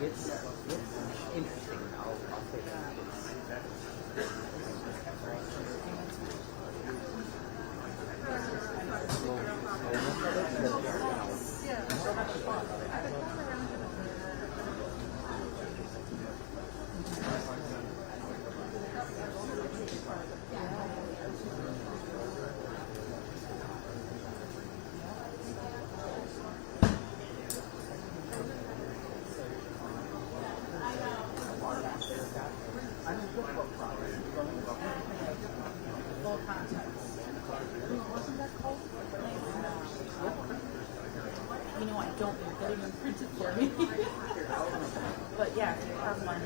It's interesting. I'll say that. You know, I don't get it imprinted for me. But yeah, you have one.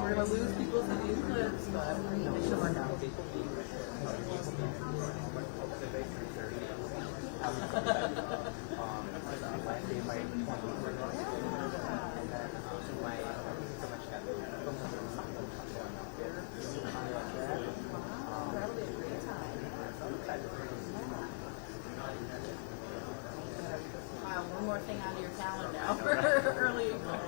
We're going to lose people to these clips, but they should work out. Wow, one more thing out of your calendar now for early April.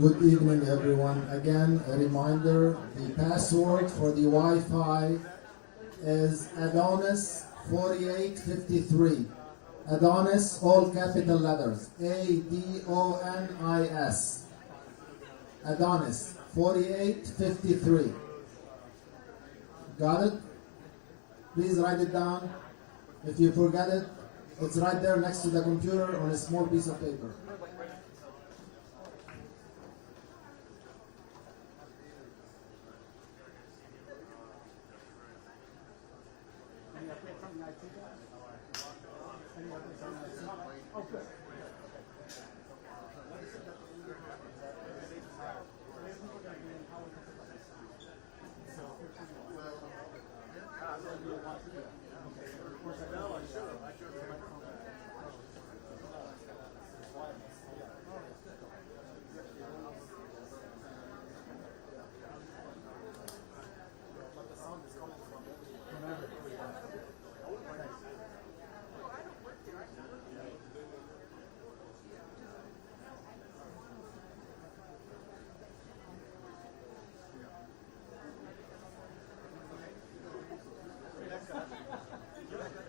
Good evening, everyone. Again, a reminder, the password for the Wi-Fi is Adonis4853. Adonis, all capital letters. Adonis. Adonis, 4853. Got it? Please write it down. If you forget it, it's right there next to the computer on a small piece of paper.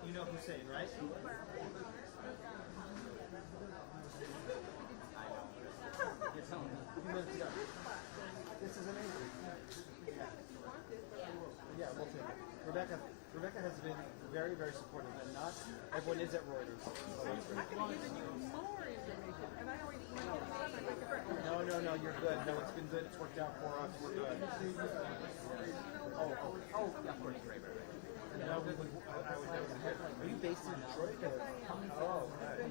You know Hussein, right? You're telling me. A few minutes ago. This is amazing. Yeah, we'll take it. Rebecca has been very, very supportive, and not everyone is at Reuters. So that's great. No, you're good. No, it's been good. It's worked out for us. We're good. Oh, yeah, of course, right. No, are you based in Detroit? Or? Oh, okay.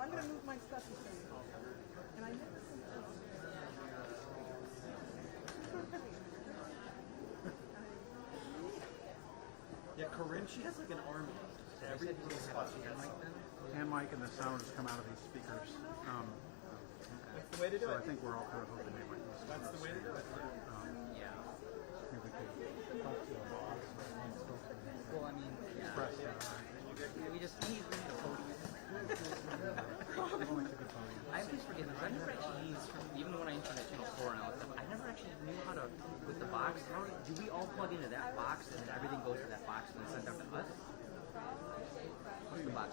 I'm going to move my stuff to show you. And I never Yeah, Corinne, she has like an army. Every little spot she has like that. Hand mic and the sound just come out of these speakers. That's the way to do So it. I think we're all kind of hoping they might use That's the way to do it. Yeah. maybe we could talk to a box and still Well, I mean, yeah. press We just need the podium. We've only took a podium. I always forget this. I never actually used, even when I entered at Channel 4 and all that stuff, I never actually knew how to, with the box, do we all plug into that box and then everything goes to that box and then sent out to us? What's the box?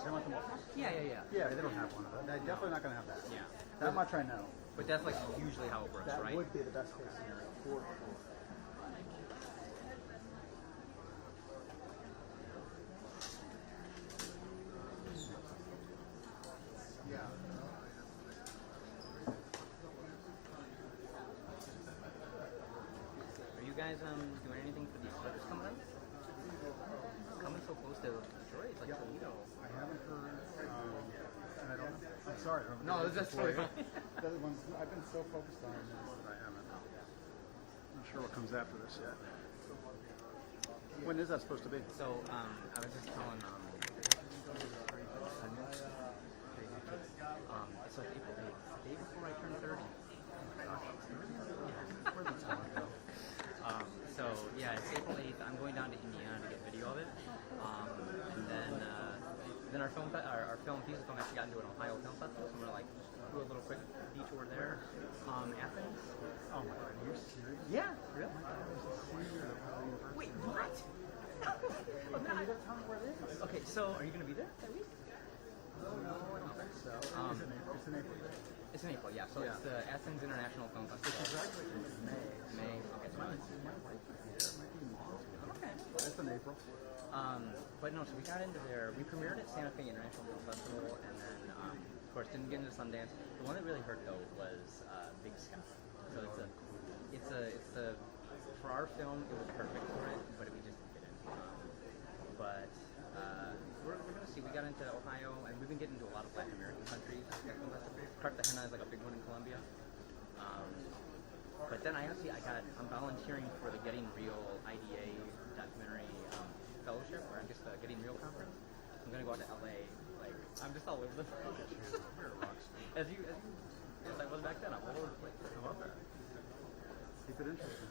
Yeah. Yeah, they don't have one of those. They're definitely not going to have that. Yeah. That much I know. But that's like usually how it works, That right? would be the best case scenario for Are you guys doing anything for these clips coming up? Coming so close to Detroit, like Toledo. I haven't heard, and I don't know. I'm sorry. I don't No, know that's before. totally fine. The other ones, I've been so focused on this that I haven't. I'm not sure what comes after this yet. When is that supposed to be? So, I was just telling, it's like April 8th, the day before I turn 30. So, yeah, it's April 8th. I'm going down to Indiana to get video of it. And then our film thesis film actually got into an Ohio Film Festival, so I'm going to, like, do a little quick detour there. Athens. Oh my God, are you serious? Yeah, really? Oh Wait, what? Okay, so are you going to be there that week? So, it's in April. It's in April, yeah. So it's the Athens International Film Festival. May. Okay, so okay. It's in April. But no, so we got into there. We premiered at Santa Fe International Film Festival, and then of course didn't get into Sundance. The one that really hurt though was Big Sky. So it's a for our film it was perfect for it, but we just didn't get in. But we're gonna see. We got into Ohio, and we've been getting into a lot of Latin American countries. Cartagena is like a big one in Colombia. But then I'm volunteering for the Getting Real IDA documentary fellowship, or I guess the Getting Real conference. I'm gonna go out to LA. Like I'm just all over the place. as I was back then. I'm all over the place. I love that. Keep it interesting.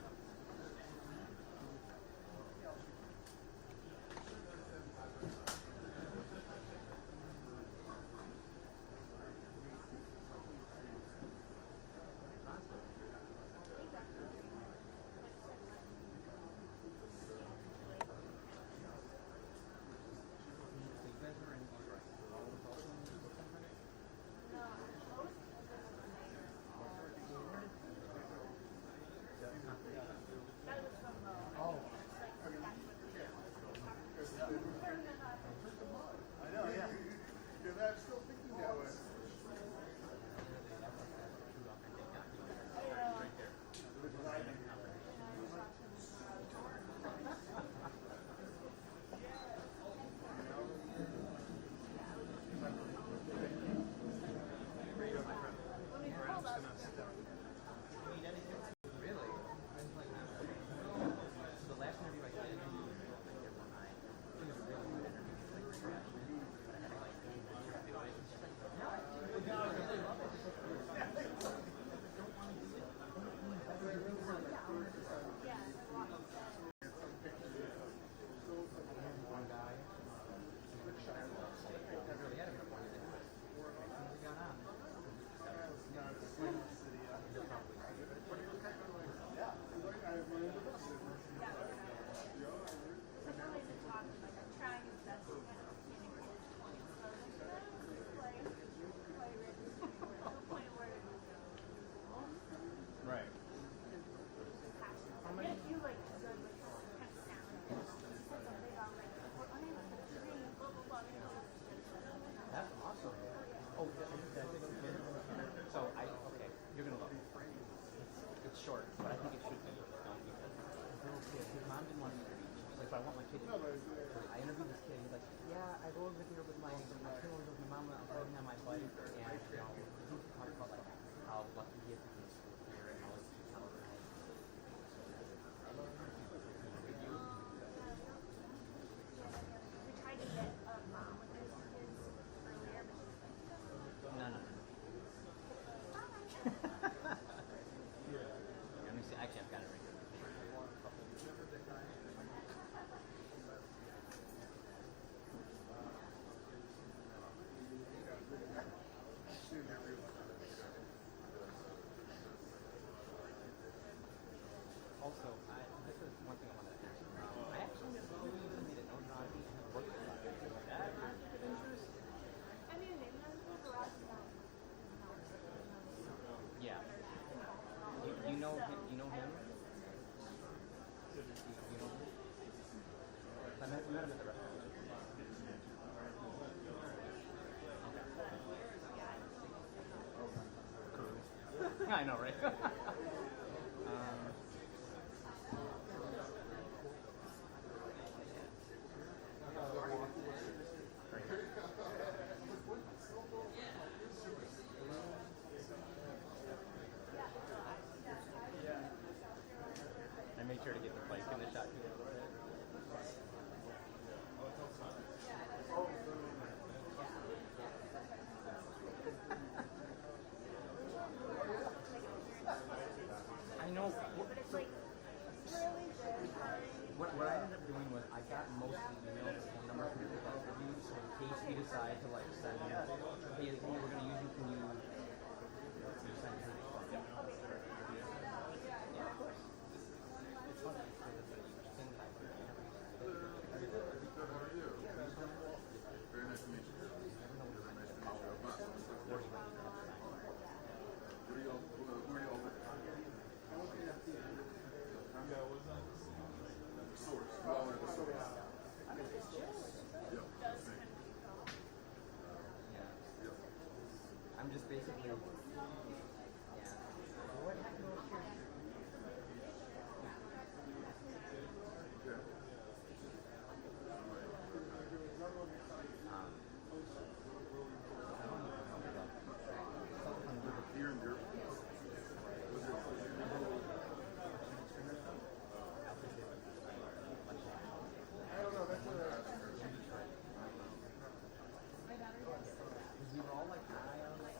Right. That's awesome. Oh, so okay, you're gonna love it. It's short, but I think it should be because his little kid, his mom didn't want to eat beach. She's like, but I want my kid to eat. So I interviewed this kid. He's like, yeah, I go over here with my pillows with my mom. I'm riding on my bike, and he talks about like how lucky he is to be in school here and how it's outside. No, no, no. Let me see. Actually, I've got it right here. Also, this is one thing I wanted to ask. I actually just told you somebody that knows Rocky and has worked with Rocky. Is that interest? Yeah. You know him? You know him? You know him? I met him at the restaurant. Okay. I know, right? I made sure to get the bike in the shot too. I know. What I ended up doing was I got most of the emails and phone numbers from people that you, so in case we decide to like send, hey, we're going to use you, can you send her this phone? Yeah, of course. It's fun. It's thing type. Very nice to meet you. Very nice to meet you. Who are you all with? Source. You all are the source. Yeah. I'm just basically, yeah. What happened over here? Here in Europe. I don't know. That's a. We were all like high on like,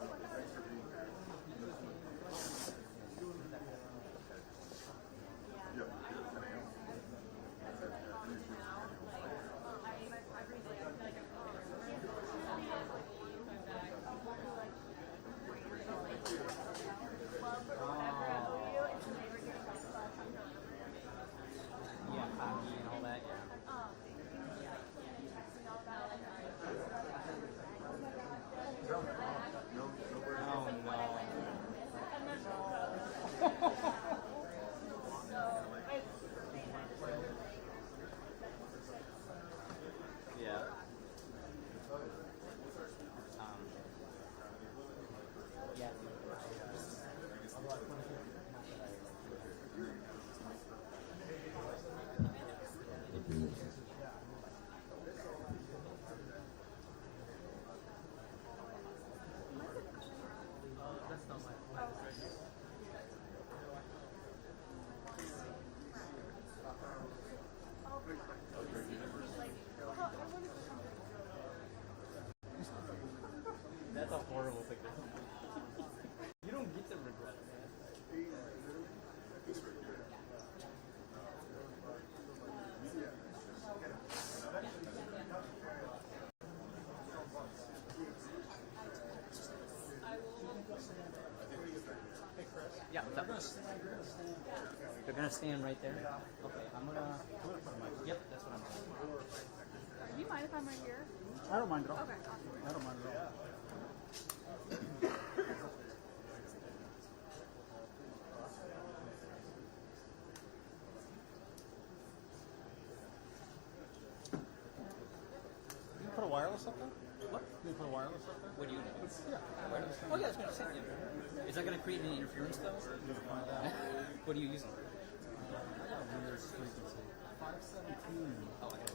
gonna stand right there? Okay, I'm gonna put my. Yep, that's what I'm doing. Do you mind if I'm right here? I don't mind at all. Okay, awesome. I don't mind at all. You put a wireless up there? What? You put a wireless up there? What do you do? Yeah. Oh yeah, I was gonna say. Is that gonna create any interference though? What are you using? I got a weird frequency. 517. Oh, I got it.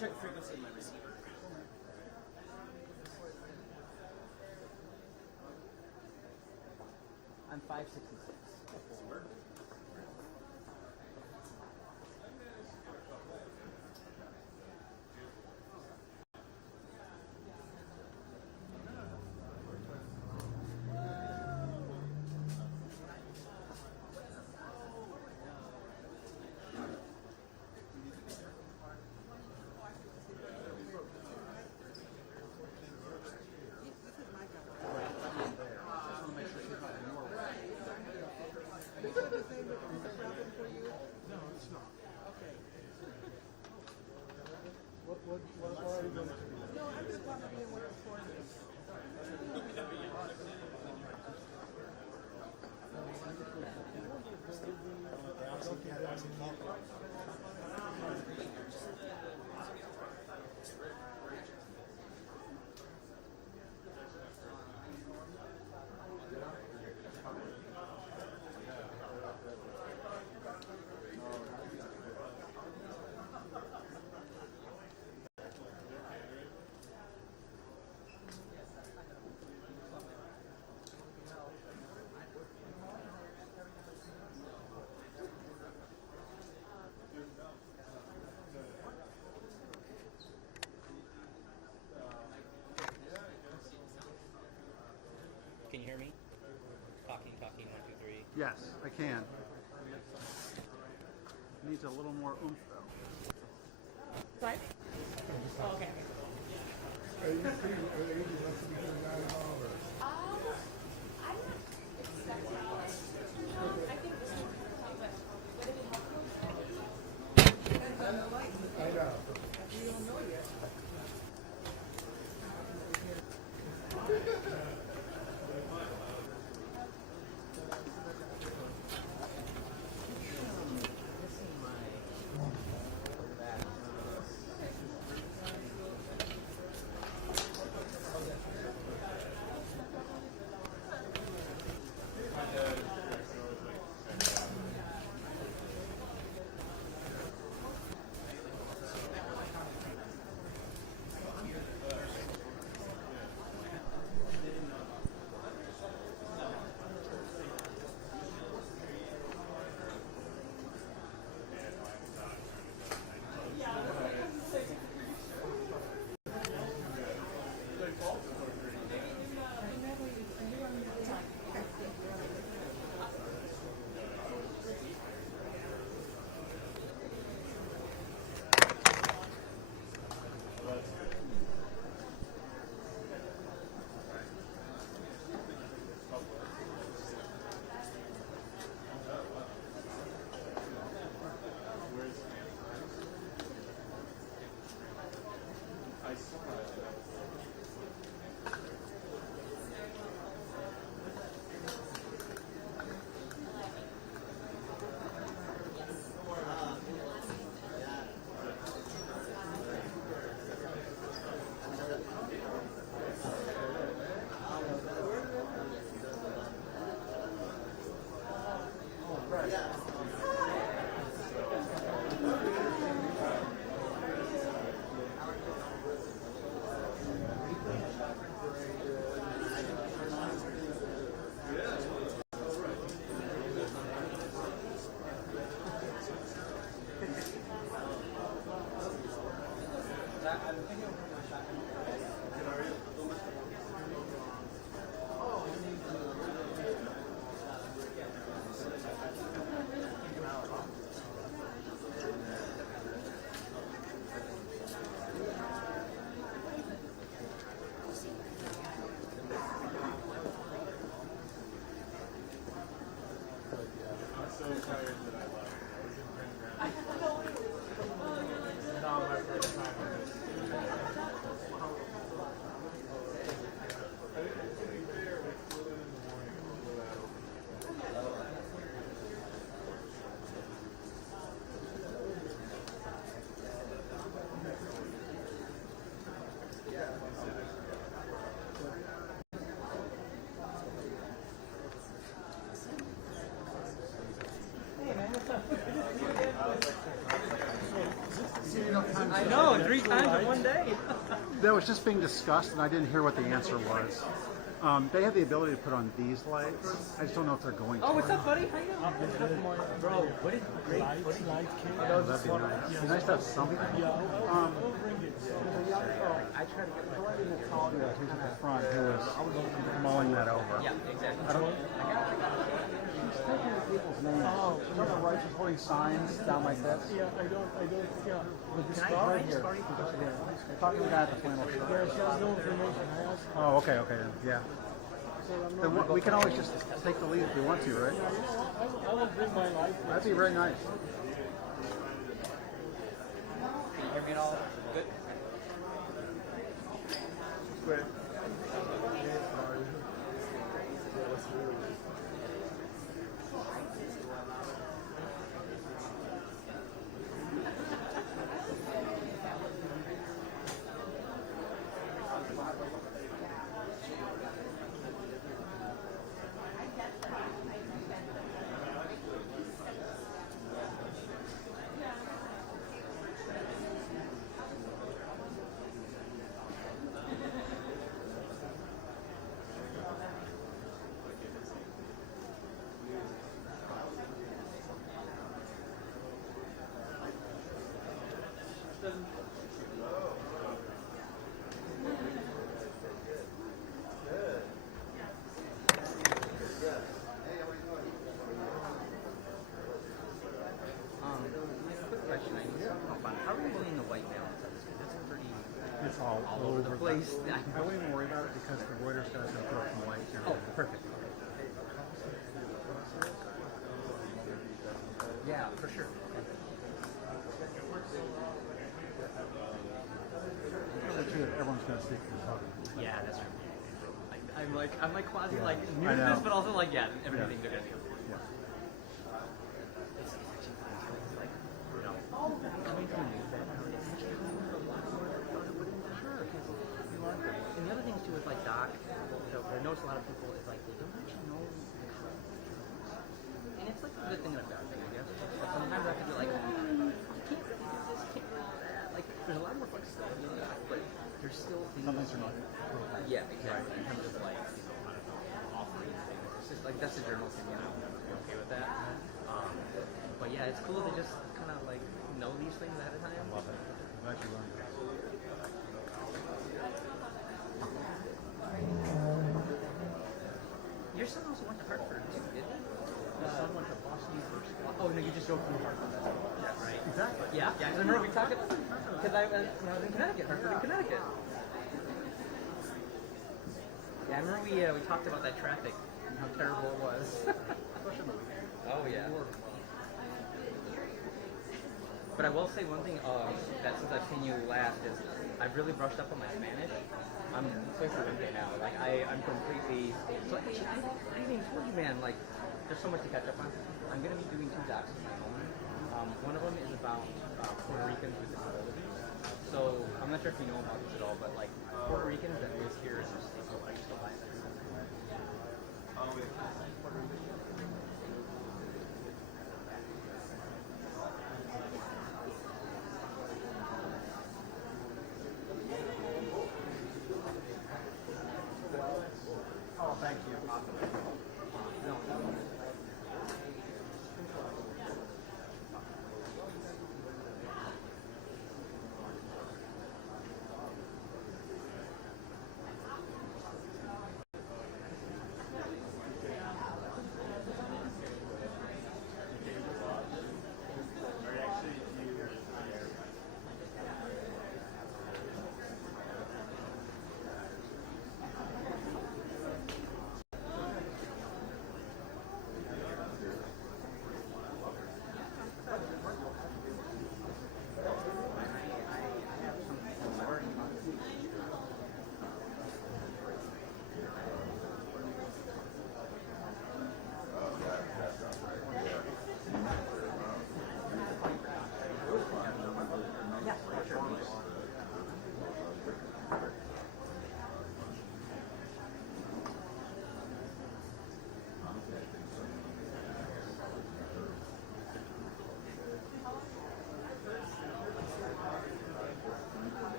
Check frequency in my receiver. I'm 566. Can you hear me? Talking, 1, 2, 3. Yes, I can. Needs a little more oomph though. Sorry? Oh, okay. I'm not expecting I think this would would it be helpful? I know. on one day. That was just being discussed, and I didn't hear what the answer was. They have the ability to put on these lights. I just don't know if they're going to. Oh, what's up, buddy? How you doing? Bro, what is great? That'd be nice. It'd be nice to have something. I try to get my Who's at the front who was mulling that over. Yeah, exactly. I don't. She's taking the people's names. She's on the right. She's holding signs down like this. Yeah, I don't, yeah. Can I just borrow you for just a minute? Talking to the guy at the flannel shirt. Yeah, she has no information. I asked her, Oh, okay, then. Yeah. so I'm not, Then we can always just take the lead if we want to, right? I will bring my life. That'd be very nice. Can you hear me at all? Good. Great. Quick question. I need some help on how are you doing the white balance on this? Because it's pretty It's all over the place. I wouldn't even worry about it because the Reuters guys are going to put up some lights here. Oh, perfect. Yeah, for sure. Everyone's going to see who's talking. Yeah, that's true. I'm like quasi like new I to know. this, but also like everything they're gonna do. Yeah. It's like you know, coming from a news background, it's actually a lot more than I thought it would be. Sure. And the other things too is like Doc. You know, I notice a lot of people is like they don't actually know the context. And it's like a good thing and a bad thing, I guess. Like sometimes I can be like, you can't really do this, can't really do that. Like there's a lot more flexibility in that, but there's still things. Some things are not. Yeah, exactly. In terms of like, offering things. It's just like that's the journal opinion. I'm okay with that. But yeah, it's cool to just kind of like know these things ahead of time. I love it. I'm glad you learned this. Your son also went to Hartford too, didn't he? My son went to Boston University. Oh no, you just drove through Hartford. Yeah, right. Exactly. Yeah, yeah. I remember we talked about because I was in Connecticut, Hartford, in Connecticut. Yeah, I remember we talked about that traffic and how terrible it was. Oh yeah. But I will say one thing that since I've seen you last is I've really brushed up on my Spanish. I'm so fluent now. Like I'm completely. So I didn't even told you, man. Like there's so much to catch up on. I'm gonna be doing 2 docs of my own. One of them is about Puerto Ricans with disabilities. So I'm not sure if you know about this at all, but like Puerto Ricans that live here in the state of Oh, thank you.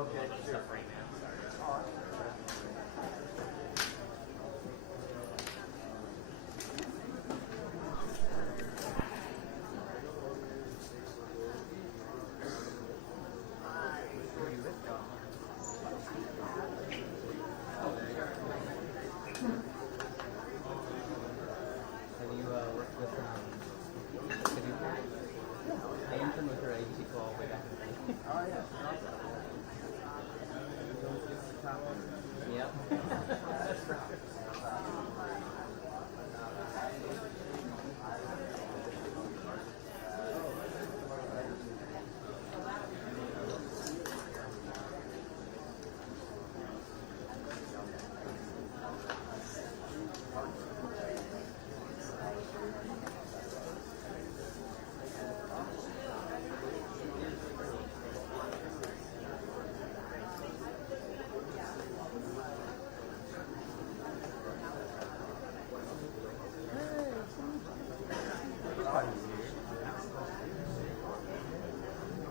Okay. Stuff right now. Sorry. Have you worked with Activism? I interned with her at UT all the way back in the day. Oh yeah. Yep. That's right.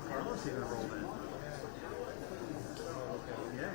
Carlos even rolled in. Yeah.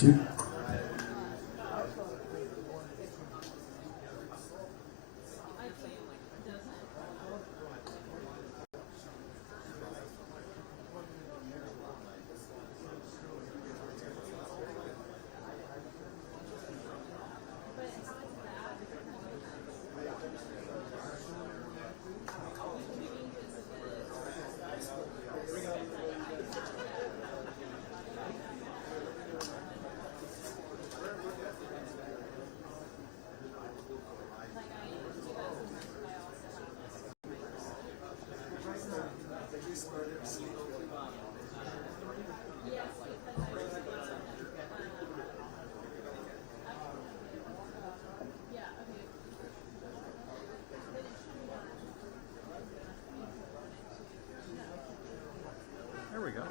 2. There we go.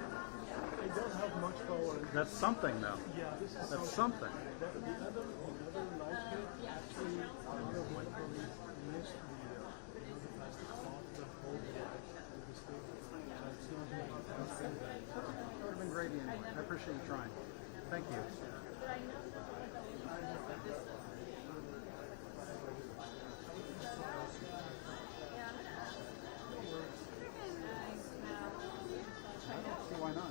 It does have much power. That's something, though. Yeah, this is That's something. the other light kit actually out of microwave missed the plastic cloth that holds the light with the stick. So it's not really plastic. That would have been gravy anyway. I appreciate you trying. Thank you. See why not?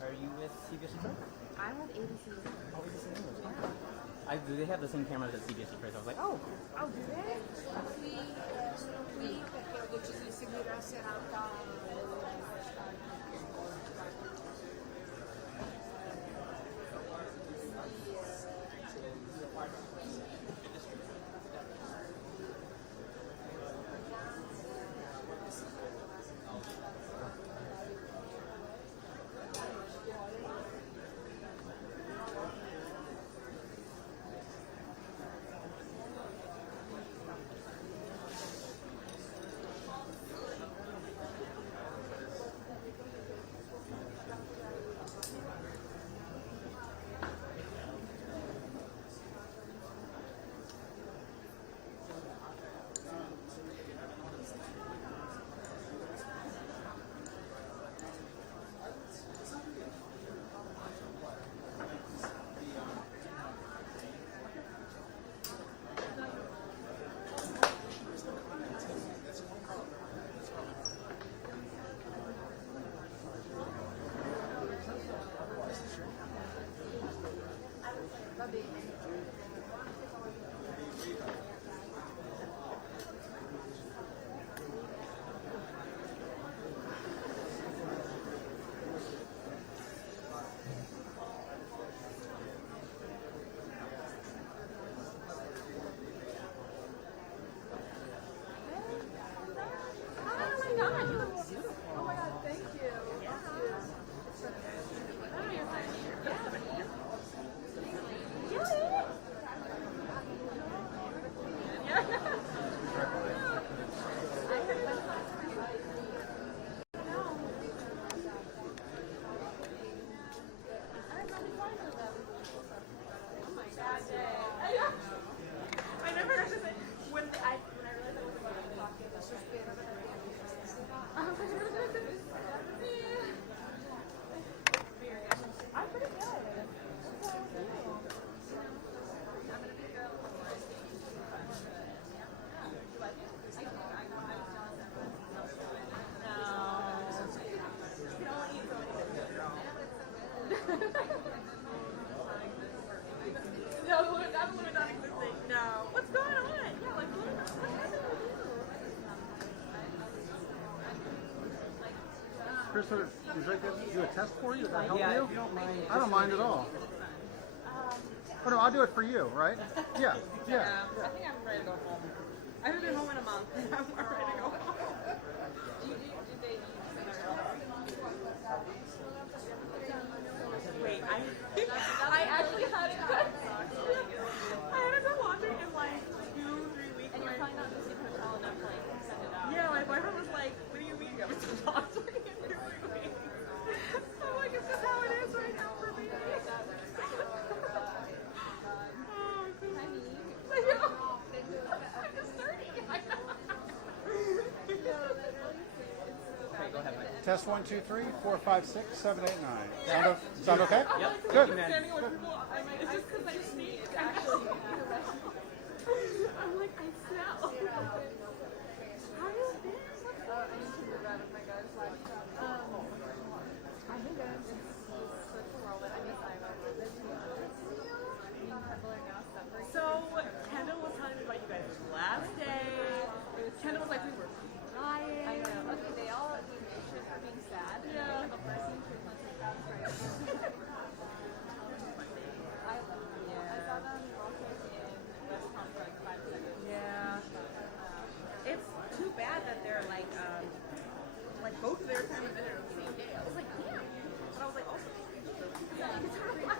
Are you with CBS Pro? I'm with ABC. Oh, it's the same. Do they have the same cameras as CBS Pro? I was like, oh. Oh, do they? Sono qui perché ho deciso di seguire la serata. Chris, would I do a test for you? Does that help Yeah, you? if you don't mind. I don't mind at all. Oh no, I'll do it for you, right? Yeah, yeah. I think I'm ready to go home. I haven't been home in a month. I'm ready to go home. Wait, I actually had to go laundry in like 2-3 weeks. And you're probably not the same hotel enough to like send it out. Yeah, my boyfriend was like, what do you mean you haven't done laundry in 2-3 weeks? I'm like, it's just how it is right now for me. Okay, go ahead, Mike. Test 1, 2, 3, 4, 5, 6, 7, 8, 9. Sound okay? Yep. Good. Standing with people, it's just because I sneeze. Actually, I'm like, I smell. How is this? I need to move out of my guy's life. I think it's such a world that I miss So, Kendall was telling me about you guys last day. Kendall was like, we were crying. I know. Okay, they all shit for being sad. Yeah. The first scene, she was like, I saw them also in West Palm for like 5 seconds. Yeah. It's too bad that they're like both of their time and dinner on the same day. I was like, damn. But I was like, also, yeah, it's hard to watch.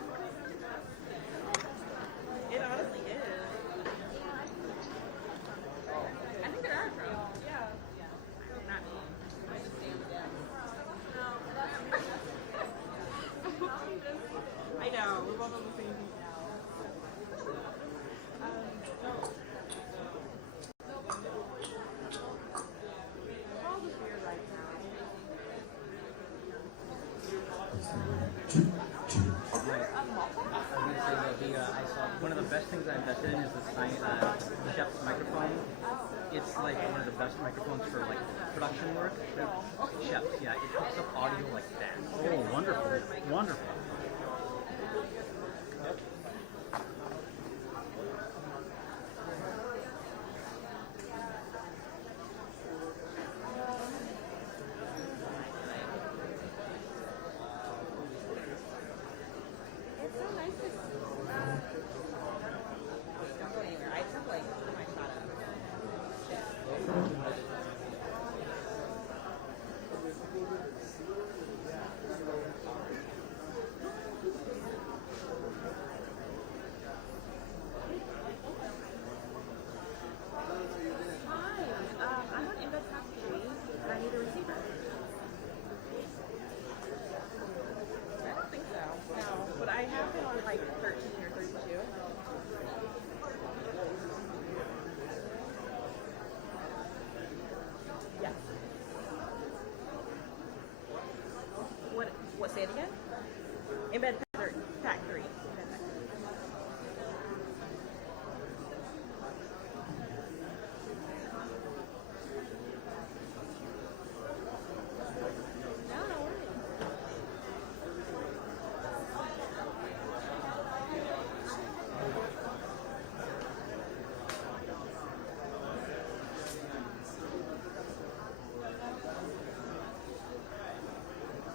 It honestly is. I think there are drunk. Yeah. Not me. I just stand again. No, that's me. I know. We're both on the same team now. We're all just weird right now. I saw one of the best things I invested in is the Chef's microphone. It's like one of the best microphones for like production work. Chef's, yeah, it picks up audio like that. Oh, wonderful. Wonderful. It's so nice to don't go anywhere. I took like my shot of shit. Hi, I'm on Index Half 3 and I need a receiver. I don't think so. No, but I have been on like 13 or 32. Yes. What? Say it again. Embed pack 3. Embed pack 3. No, no worries.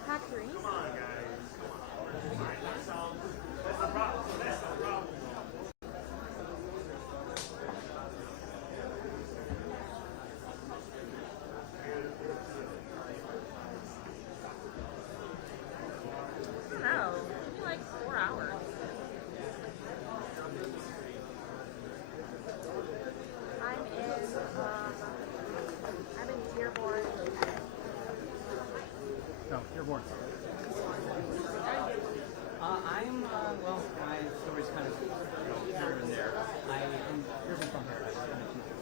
Pack 3. I don't know. Maybe like 4 hours. I'm in Dearborn. No, you're born. I'm, well, my story's kind of, here and there. I'm originally from here. I'm kind of teacher.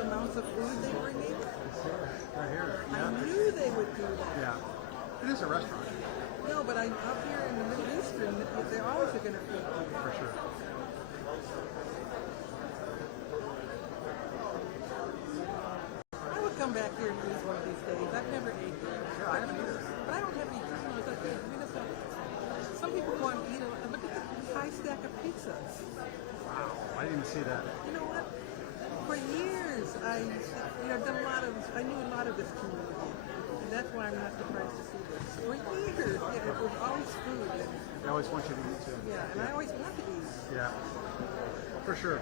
massive amounts of food they bring in? Right here. I Yeah. knew they would do that. Yeah. It is a restaurant. No, but up here in the Middle Eastern, they always are going to feed you. For sure. I would come back here and eat one of these days. I've never ate here. Yeah, I haven't either. But I don't have any customers like this. I mean, it's some people go and eat. Look at the high stack of pizzas. Wow. I didn't even see that. You know what? For years, I knew a lot of this community. And that's why I'm not surprised to see this. For years, yeah, it was always food. And, They always want you to eat too. yeah, and I always want to eat. Yeah. For sure.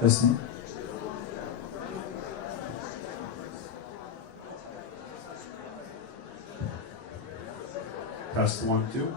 Listening. Test 1, 2.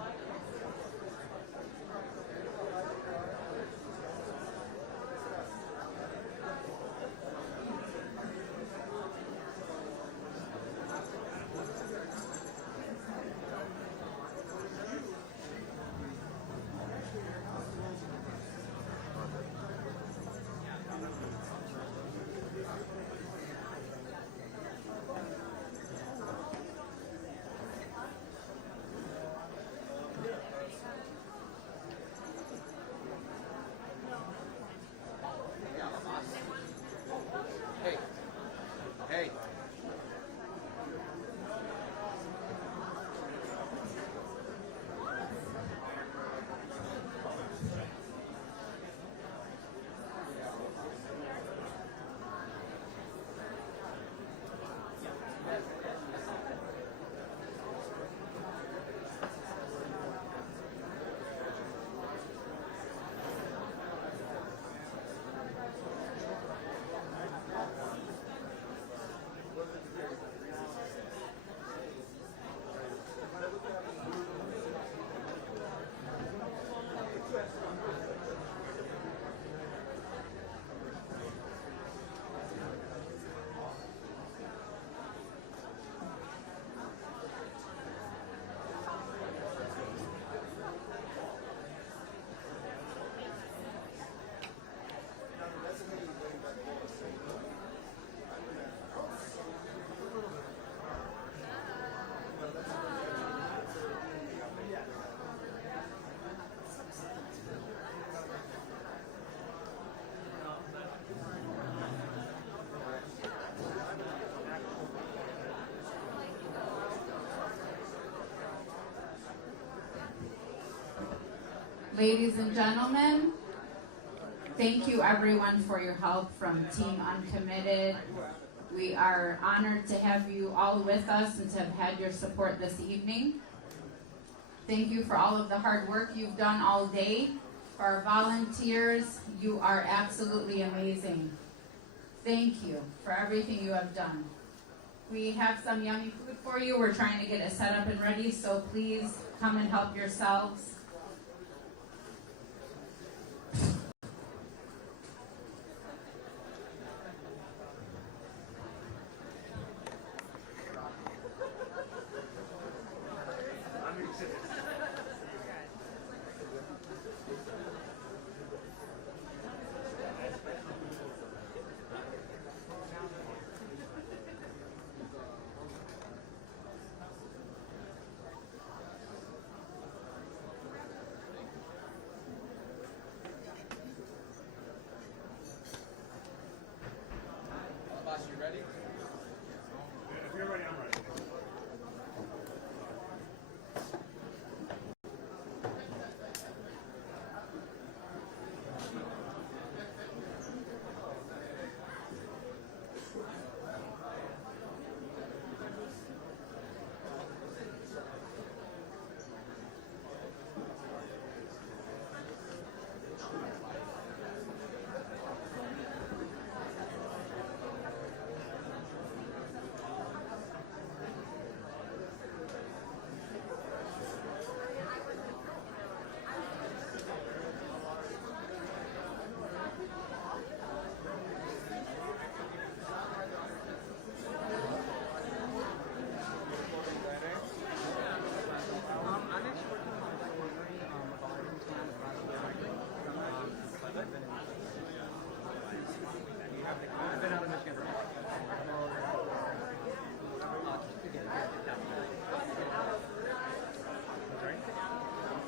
Ladies and gentlemen, thank you everyone for your help from Team Uncommitted. We are honored to have you all with us and to have had your support this evening. Thank you for all of the hard work you've done all day. For our volunteers, you are absolutely amazing. Thank you for everything you have done. We have some yummy food for you. We're trying to get it set up and ready, so please come and help yourselves.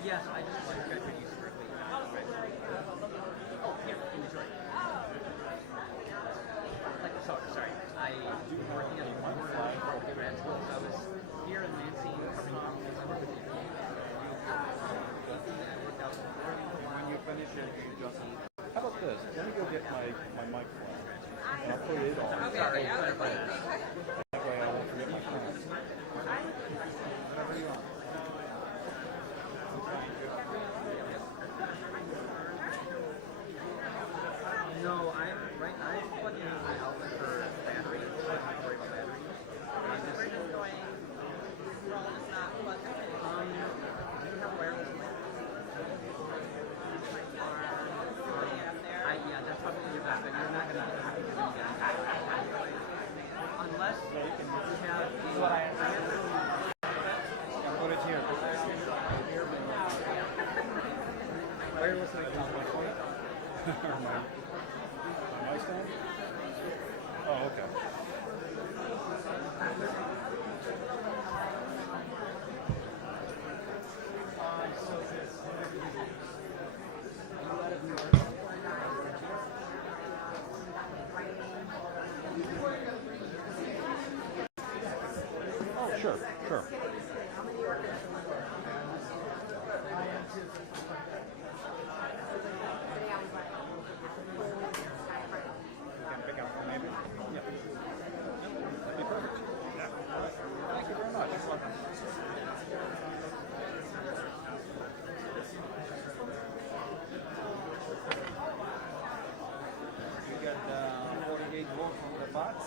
Yes, I just like I could use it correctly. Oh, yeah, in Detroit. Like, sorry, I was working at one grad school, so I was here in Lansing covering conferences. I worked with the When you finish it, you just... How about this? Let me go get my microphone. And I'll put it on. Okay, sorry, I was like, That way I won't forget my comments. Whatever you want. No, I'm plugging in my outlet for batteries, so I'm not worried about batteries. I'm just, we're just going, well, it's not plugged in. do you have wireless mic? Putting it up there. Yeah, that's probably your best bet. You're not going to get happy to do that. Unless you have Put it here. wireless mic on my phone. My stand? Oh, okay. Oh, sure. Can pick up maybe? Yeah. That'd be perfect. Yeah. Thank you very much. We got 48 volts on the box.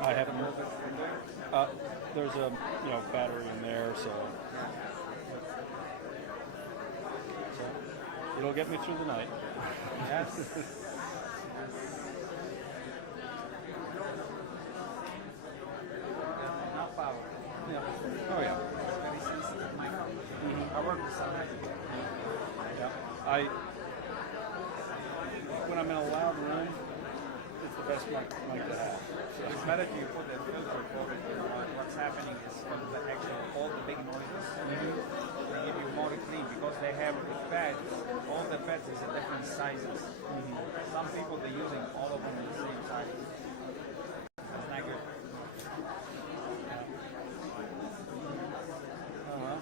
I haven't heard it from there. There's a battery in there, so it'll get me through the night. Yes. Not power. Yeah. Oh yeah. I work with some. Yeah. When I'm in a loud room, it's the best mic to have. It's better if you put the filter for it. What's happening is when the actual all the big noises, they give you more clean because they have the pads. All the pads is at different sizes. Some people they're using all of them in the same size. That's not good. Oh well.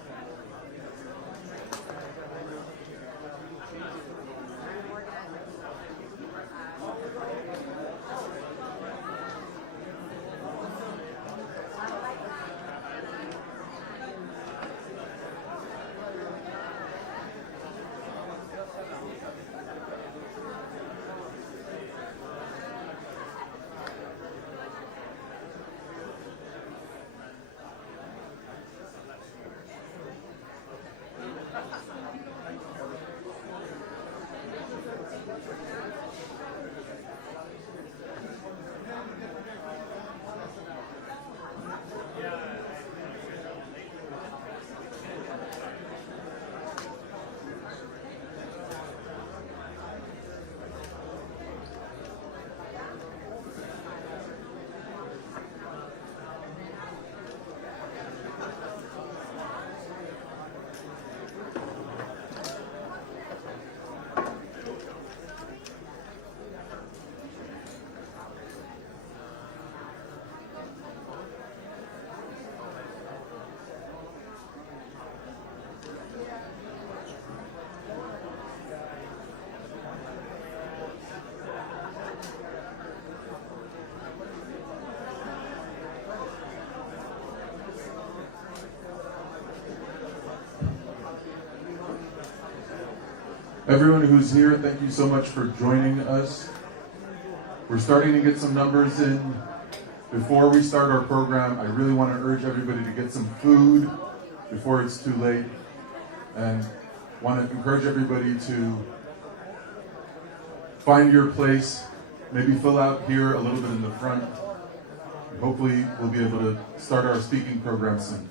Everyone who's here, thank you so much for joining us. We're starting to get some numbers in. Before we start our program, I really want to urge everybody to get some food before it's too late. And want to encourage everybody to find your place, maybe fill out here a little bit in the front. Hopefully we'll be able to start our speaking program soon.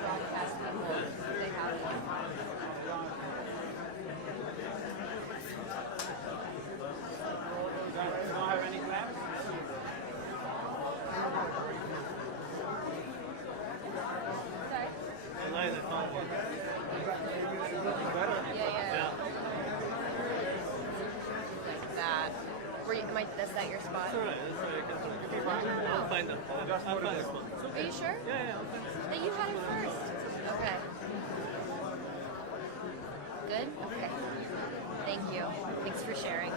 broadcast people, they have Don't have any claps? Tonight I found one. Yeah. Like that. Is that your spot? It's alright, I'll find them. I'll find this one. Are you sure? Yeah, I'll find this one. That you had it first. Okay. Good? Okay. Thank you. Thanks for sharing.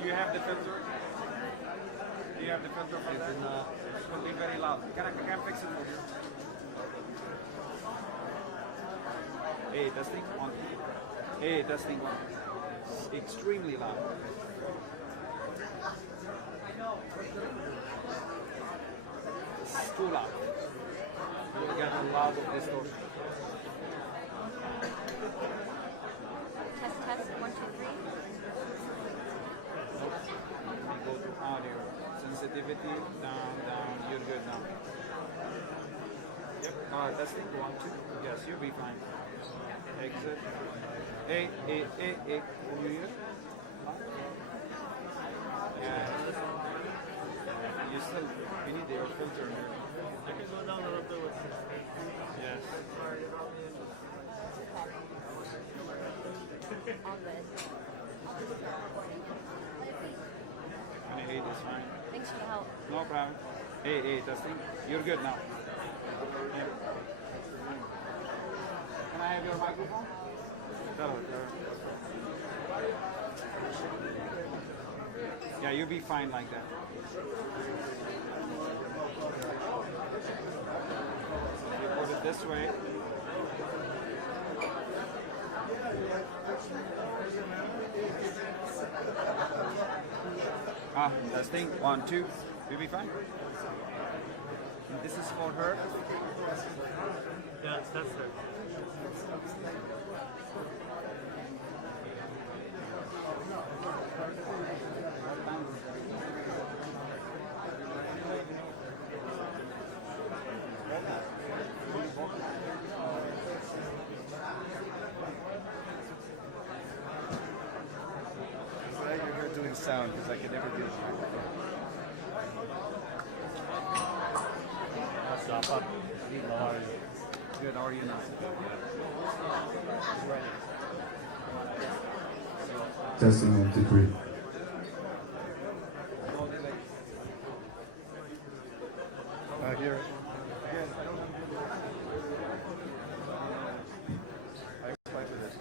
Do you have the filter? Do you have the filter for that? It's going to be very loud. Can I fix it for you? Hey, testing one. Hey, testing one. Extremely loud. It's too loud. You get a lot of distortion. Test. 1, 2, 3. We go to audio. Sensitivity, down. You're good now. Yep. Testing 1, 2. Yes, you'll be fine. Exit. Hey. Can you hear? Yeah. You need your filter here. I can go down a little bit with this. Yes. All good. 28 is fine. Thanks for the help. No problem. Hey, testing. You're good now. Yeah. Can I have your microphone? Yeah, you'll be fine like that. You put it this way. Testing. 1, 2. You'll be fine. And this is for her. Yes, that's it. Glad you're here doing sound because I could never do it. Stop up. How are you? Good, how are you now? Testing 1, 2, 3. Here. I apply for this.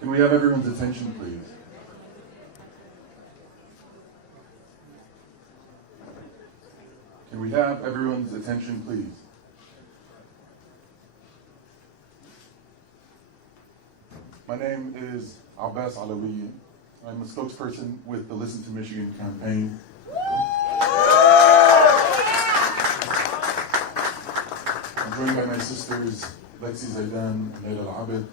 Can we have everyone's attention, please? Can we have everyone's attention, please? My name is Abbas Alawi. I'm a spokesperson with the Listen to Michigan campaign. I'm joined by my sisters, Lexi Zaidan and Leila Al-Abid,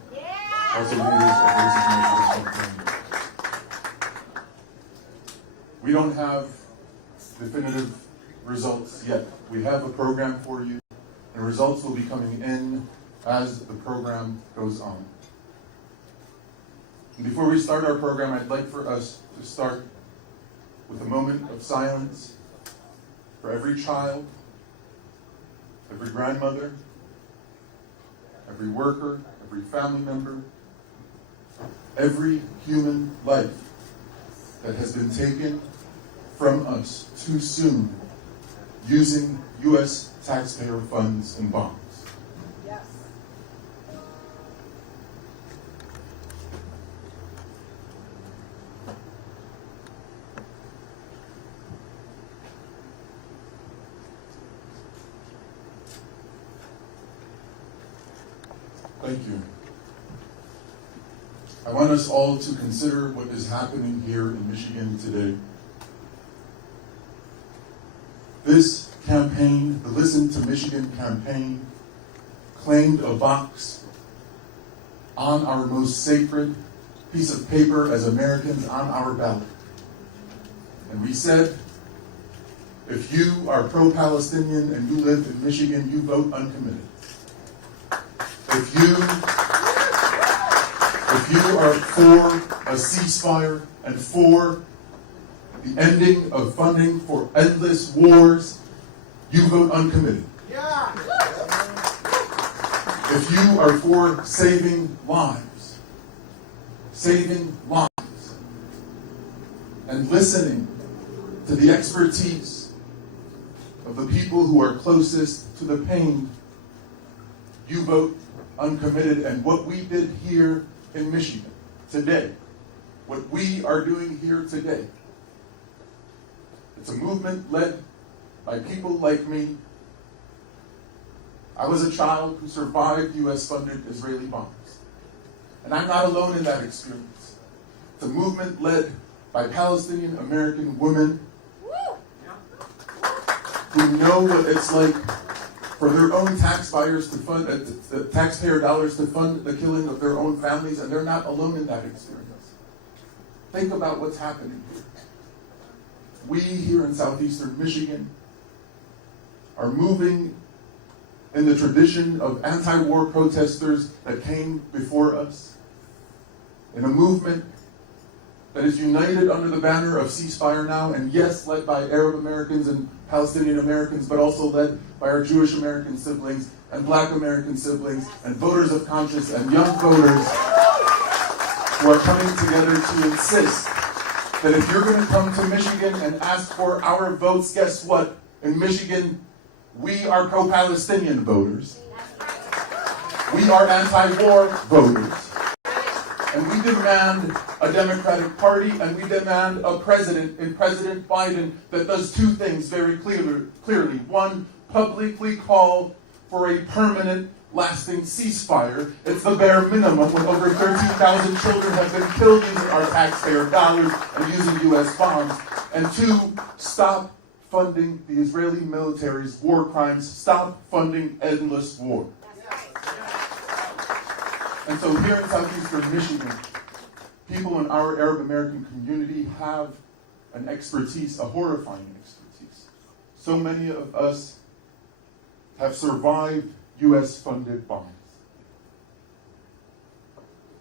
also leaders of Racism Against Campaign. We don't have definitive results yet. We have a program for you, and results will be coming in as the program goes on. And before we start our program, I'd like for us to start with a moment of silence for every child, every grandmother, every worker, every family member, every human life that has been taken from us too soon using U.S. taxpayer funds and bonds. Yes. Thank you. I want us all to consider what is happening here in Michigan today. This campaign, the Listen to Michigan campaign, claimed a box on our most sacred piece of paper as Americans on our ballot. And we said, if you are pro-Palestinian and you live in Michigan, you vote uncommitted. If you are for a ceasefire and for the ending of funding for endless wars, you vote uncommitted. Yeah. If you are for saving lives, and listening to the expertise of the people who are closest to the pain, you vote uncommitted. And what we did here in Michigan today, what we are doing here today, it's a movement led by people like me. I was a child who survived US-funded Israeli bombs. And I'm not alone in that experience. It's a movement led by Palestinian American women who know what it's like for their own taxpayers to fund, taxpayer dollars to fund the killing of their own families, and they're not alone in that experience. Think about what's happening here. We here in southeastern Michigan are moving in the tradition of anti-war protesters that came before us, in a movement that is united under the banner of ceasefire now, and yes, led by Arab Americans and Palestinian Americans, but also led by our Jewish American siblings and Black American siblings and voters of conscience and young voters who are coming together to insist that if you're going to come to Michigan and ask for our votes, guess what? In Michigan, we are pro-Palestinian voters. We are anti-war voters. And we demand a Democratic Party, and we demand a president in President Biden that does two things very clearly. One, publicly call for a permanent, lasting ceasefire. It's the bare minimum when over 13,000 children have been killed using our taxpayer dollars and using U.S. bonds. And two, stop funding the Israeli military's war crimes. Stop funding endless war. And so here in southeastern Michigan, people in our Arab American community have an expertise, a horrifying expertise. So many of us have survived US-funded bombs.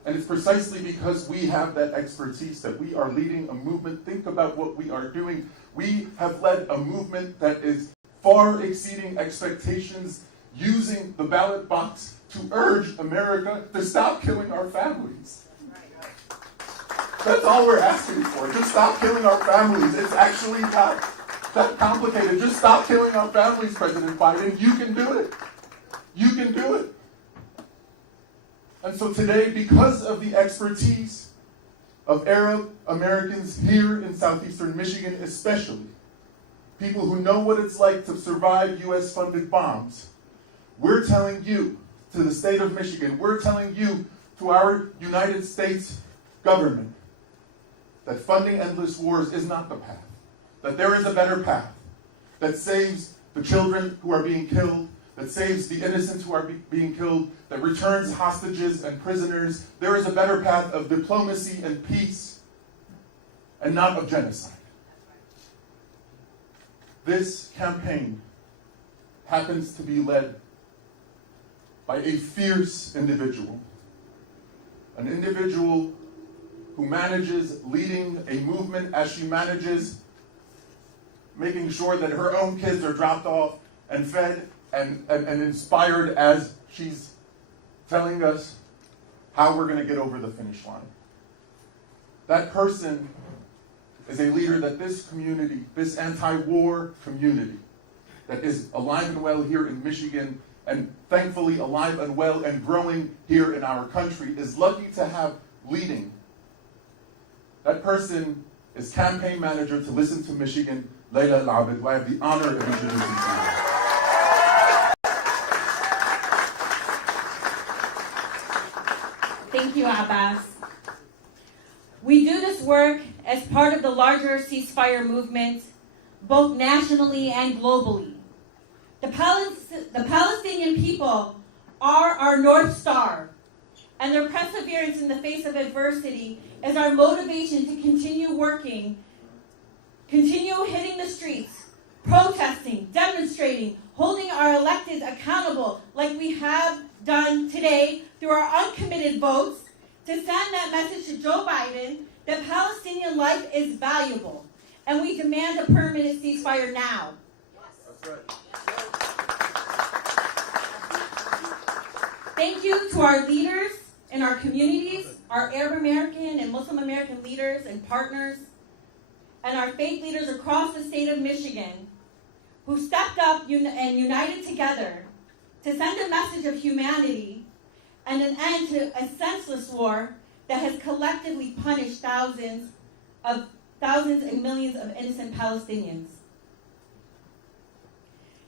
And it's precisely because we have that expertise that we are leading a movement. Think about what we are doing. We have led a movement that is far exceeding expectations, using the ballot box to urge America to stop killing our families. That's all we're asking for. Just stop killing our families. It's actually not that complicated. Just stop killing our families, President Biden. You can do it. You can do it. And so today, because of the expertise of Arab Americans here in southeastern Michigan especially, people who know what it's like to survive US-funded bombs, we're telling you, to the state of Michigan, we're telling you to our United States government that funding endless wars is not the path, that there is a better path that saves the children who are being killed, that saves the innocents who are being killed, that returns hostages and prisoners. There is a better path of diplomacy and peace and not of genocide. This campaign happens to be led by a fierce individual, an individual who manages leading a movement as she manages making sure that her own kids are dropped off and fed and inspired as she's telling us how we're going to get over the finish line. That person is a leader that this community, this anti-war community, that is alive and well here in Michigan, and thankfully alive and well and growing here in our country, is lucky to have leading. That person is campaign manager to Listen to Michigan, Layla Al-Abid, who I have the honor of introducing to you. Thank you, Abbas. We do this work as part of the larger ceasefire movement, both nationally and globally. The Palestinian people are our North Star, and their perseverance in the face of adversity is our motivation to continue working, continue hitting the streets, protesting, demonstrating, holding our electeds accountable like we have done today through our uncommitted votes to send that message to Joe Biden that Palestinian life is valuable, and we demand a permanent ceasefire now. That's right. Thank you to our leaders in our communities, our Arab American and Muslim American leaders and partners, and our faith leaders across the state of Michigan who stepped up and united together to send a message of humanity and an end to a senseless war that has collectively punished thousands and millions of innocent Palestinians.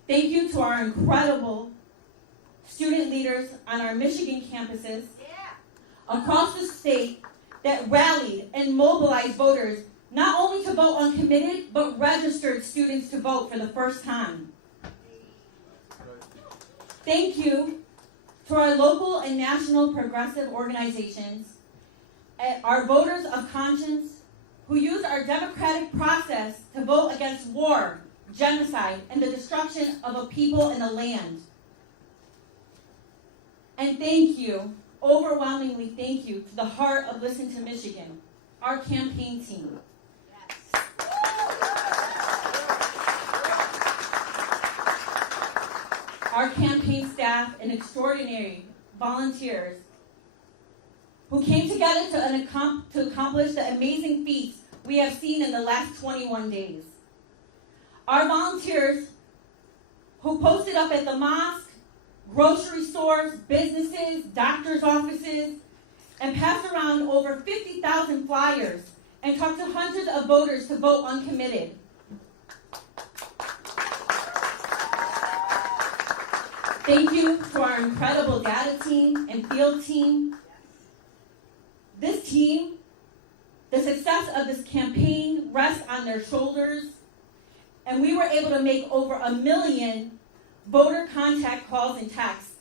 Thank you to our incredible student leaders on our Michigan campuses across the state that rallied and mobilized voters not only to vote uncommitted, but registered students to vote for the first time. Thank you to our local and national progressive organizations, our voters of conscience who use our democratic process to vote against war, genocide, and the destruction of a people and a land. And thank you, overwhelmingly thank you, to the heart of Listen to Michigan, our campaign team. Our campaign staff and extraordinary volunteers who came together to accomplish the amazing feats we have seen in the last 21 days. Our volunteers who posted up at the mosque, grocery stores, businesses, doctors' offices, and passed around over 50,000 flyers and talked to hundreds of voters to vote uncommitted. Thank you to our incredible data team and field team. This team, the success of this campaign rests on their shoulders, and we were able to make over 1 million voter contact calls and texts.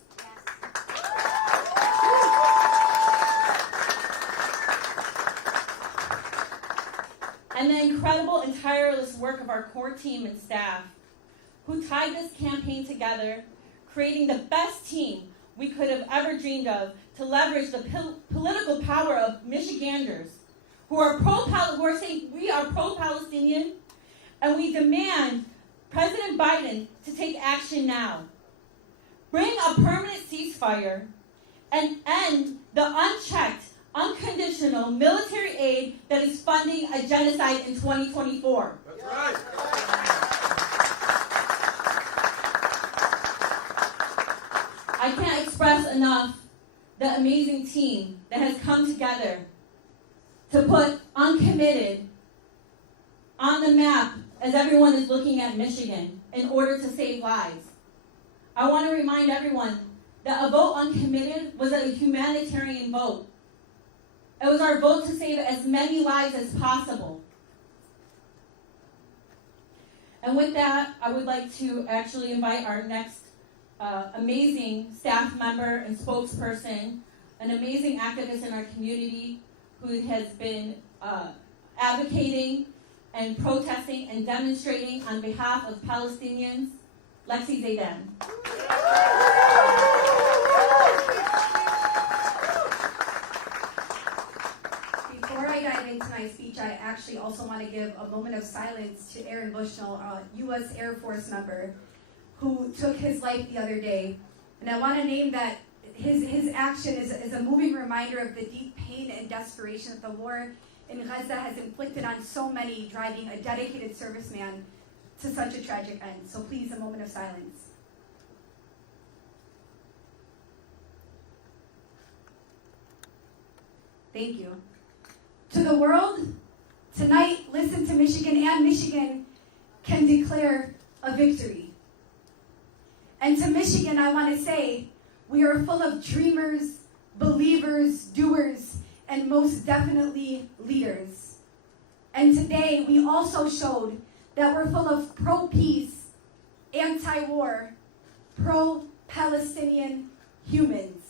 And the incredible and tireless work of our core team and staff who tied this campaign together, creating the best team we could have ever dreamed of to leverage the political power of Michiganders who are saying we are pro-Palestinian, and we demand President Biden to take action now. Bring a permanent ceasefire and end the unchecked, unconditional military aid that is funding a genocide in 2024. That's right. I can't express enough the amazing team that has come together to put Uncommitted on the map as everyone is looking at Michigan in order to save lives. I want to remind everyone that a vote uncommitted was a humanitarian vote. It was our vote to save as many lives as possible. And with that, I would like to actually invite our next amazing staff member and spokesperson, an amazing activist in our community who has been advocating and protesting and demonstrating on behalf of Palestinians, Lexi Zayden. Before I dive into my speech, I actually also want to give a moment of silence to Aaron Bushnell, a U.S. Air Force member, who took his life the other day. And I want to name that his action is a moving reminder of the deep pain and desperation that the war in Gaza has inflicted on so many, driving a dedicated serviceman to such a tragic end. So please, a moment of silence. Thank you. To the world, tonight, listen to Michigan, and Michigan can declare a victory. And to Michigan, I want to say, we are full of dreamers, believers, doers, and most definitely leaders. And today, we also showed that we're full of pro-peace, anti-war, pro-Palestinian humans.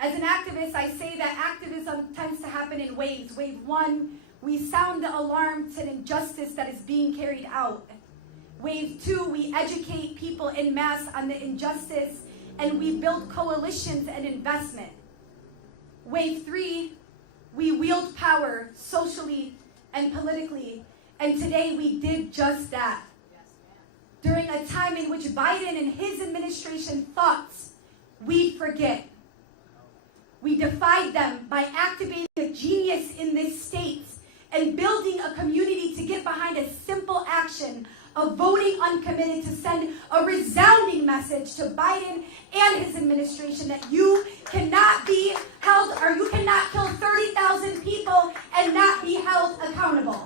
As an activist, I say that activism tends to happen in waves. Wave one, we sound the alarm to an injustice that is being carried out. Wave two, we educate people en masse on the injustice, and we build coalitions and investment. Wave three, we wield power socially and politically, and today we did just that. During a time in which Biden and his administration thought we'd forget. We defied them by activating a genius in this state and building a community to get behind a simple action of voting uncommitted to send a resounding message to Biden and his administration that you cannot be held, or you cannot kill 30,000 people and not be held accountable.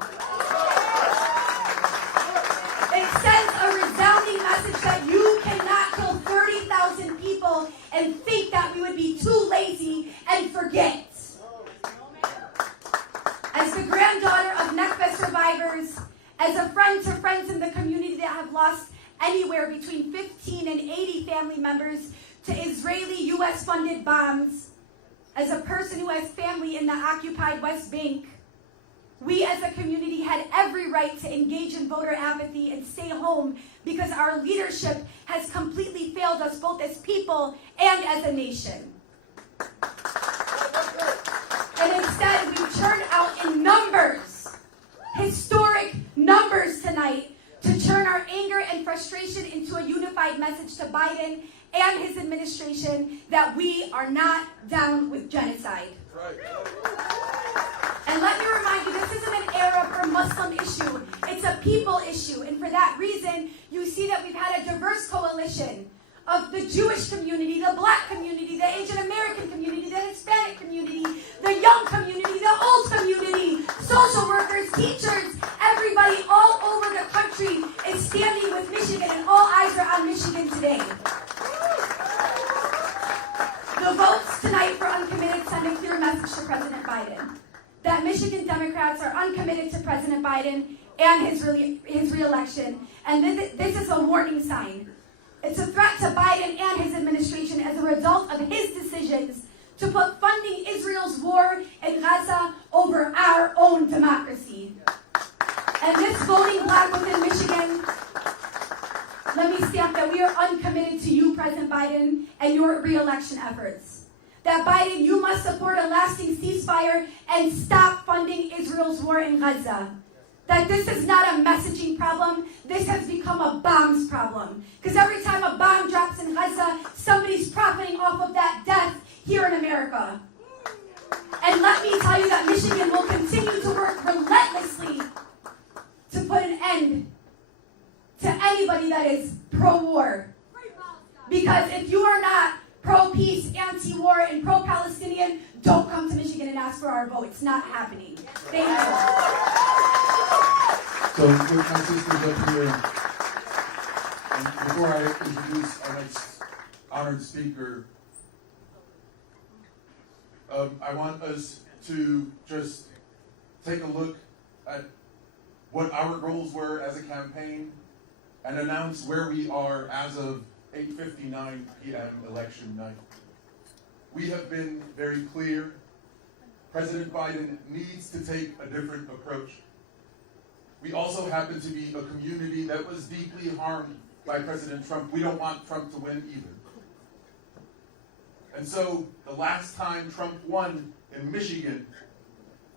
It sends a resounding message that you cannot kill 30,000 people and think that we would be too lazy and forget. As the granddaughter of Nakba survivors, as a friend to friends in the community that have lost anywhere between 15 and 80 family members to Israeli U.S.-funded bombs, as a person who has family in the occupied West Bank, we as a community had every right to engage in voter apathy and stay home because our leadership has completely failed us both as people and as a nation. And instead, we turned out in numbers, historic numbers tonight, to turn our anger and frustration into a unified message to Biden and his administration that we are not down with genocide. Right. And let me remind you, this isn't an Arab or Muslim issue. It's a people issue. And for that reason, you see that we've had a diverse coalition of the Jewish community, the Black community, the Asian American community, the Hispanic community, the young community, the old community, social workers, teachers, everybody all over the country is standing with Michigan, and all eyes are on Michigan today. The votes tonight for Uncommitted send a clear message to President Biden that Michigan Democrats are uncommitted to President Biden and his re-election, and this is a warning sign. It's a threat to Biden and his administration as a result of his decisions to put funding Israel's war in Gaza over our own democracy. And this voting bloc within Michigan, let me stamp that we are uncommitted to you, President Biden, and your re-election efforts. That Biden, you must support a lasting ceasefire and stop funding Israel's war in Gaza. That this is not a messaging problem, this has become a bombs problem. Because every time a bomb drops in Gaza, somebody's profiting off of that death here in America. And let me tell you that Michigan will continue to work relentlessly to put an end to anybody that is pro-war. Because if you are not pro-peace, anti-war, and pro-Palestinian, don't come to Michigan and ask for our vote. It's not happening. Thank you. So, with my sisters up here, and before I introduce our next honored speaker, I want us to just take a look at what our goals were as a campaign and announce where we are as of 8:59 p.m. election night. We have been very clear. President Biden needs to take a different approach. We also happen to be a community that was deeply harmed by President Trump. We don't want Trump to win either. And so the last time Trump won in Michigan,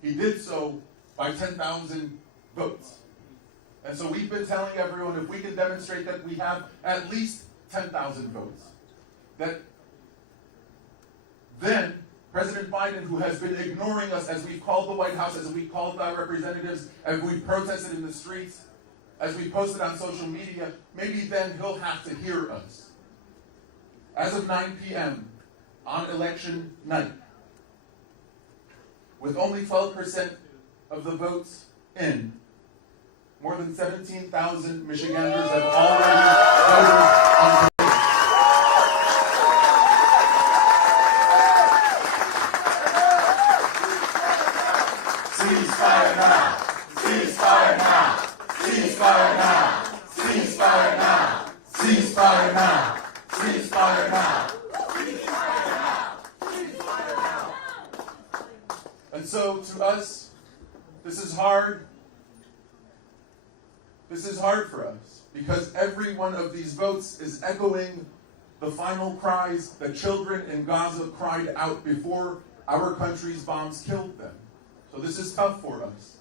he did so by 10,000 votes. And so we've been telling everyone, if we can demonstrate that we have at least 10,000 votes, that then President Biden, who has been ignoring us as we've called the White House, as we've called our representatives, as we've protested in the streets, as we posted on social media, maybe then he'll have to hear us. As of 9 p.m. on election night, with only 12% of the votes in, more than 17,000 Michiganders have already voted on ceasefire now! Ceasefire now! Ceasefire now! Ceasefire now! Ceasefire now! Ceasefire now! And so to us, this is hard. This is hard for us because every one of these votes is echoing the final cries that children in Gaza cried out before our country's bombs killed them. So this is tough for us.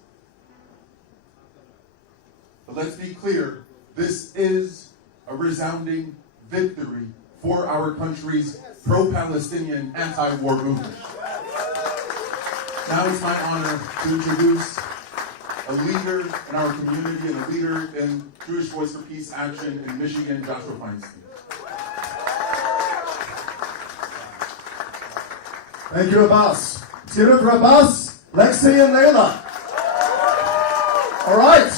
But let's be clear, this is a resounding victory for our country's pro-Palestinian anti-war movement. Now it's my honor to introduce a leader in our community and a leader in Jewish Voice for Peace Action in Michigan, Joshua Feinstein. Thank you, Abbas. Let's give it for Abbas, Lexi, and Layla. All right.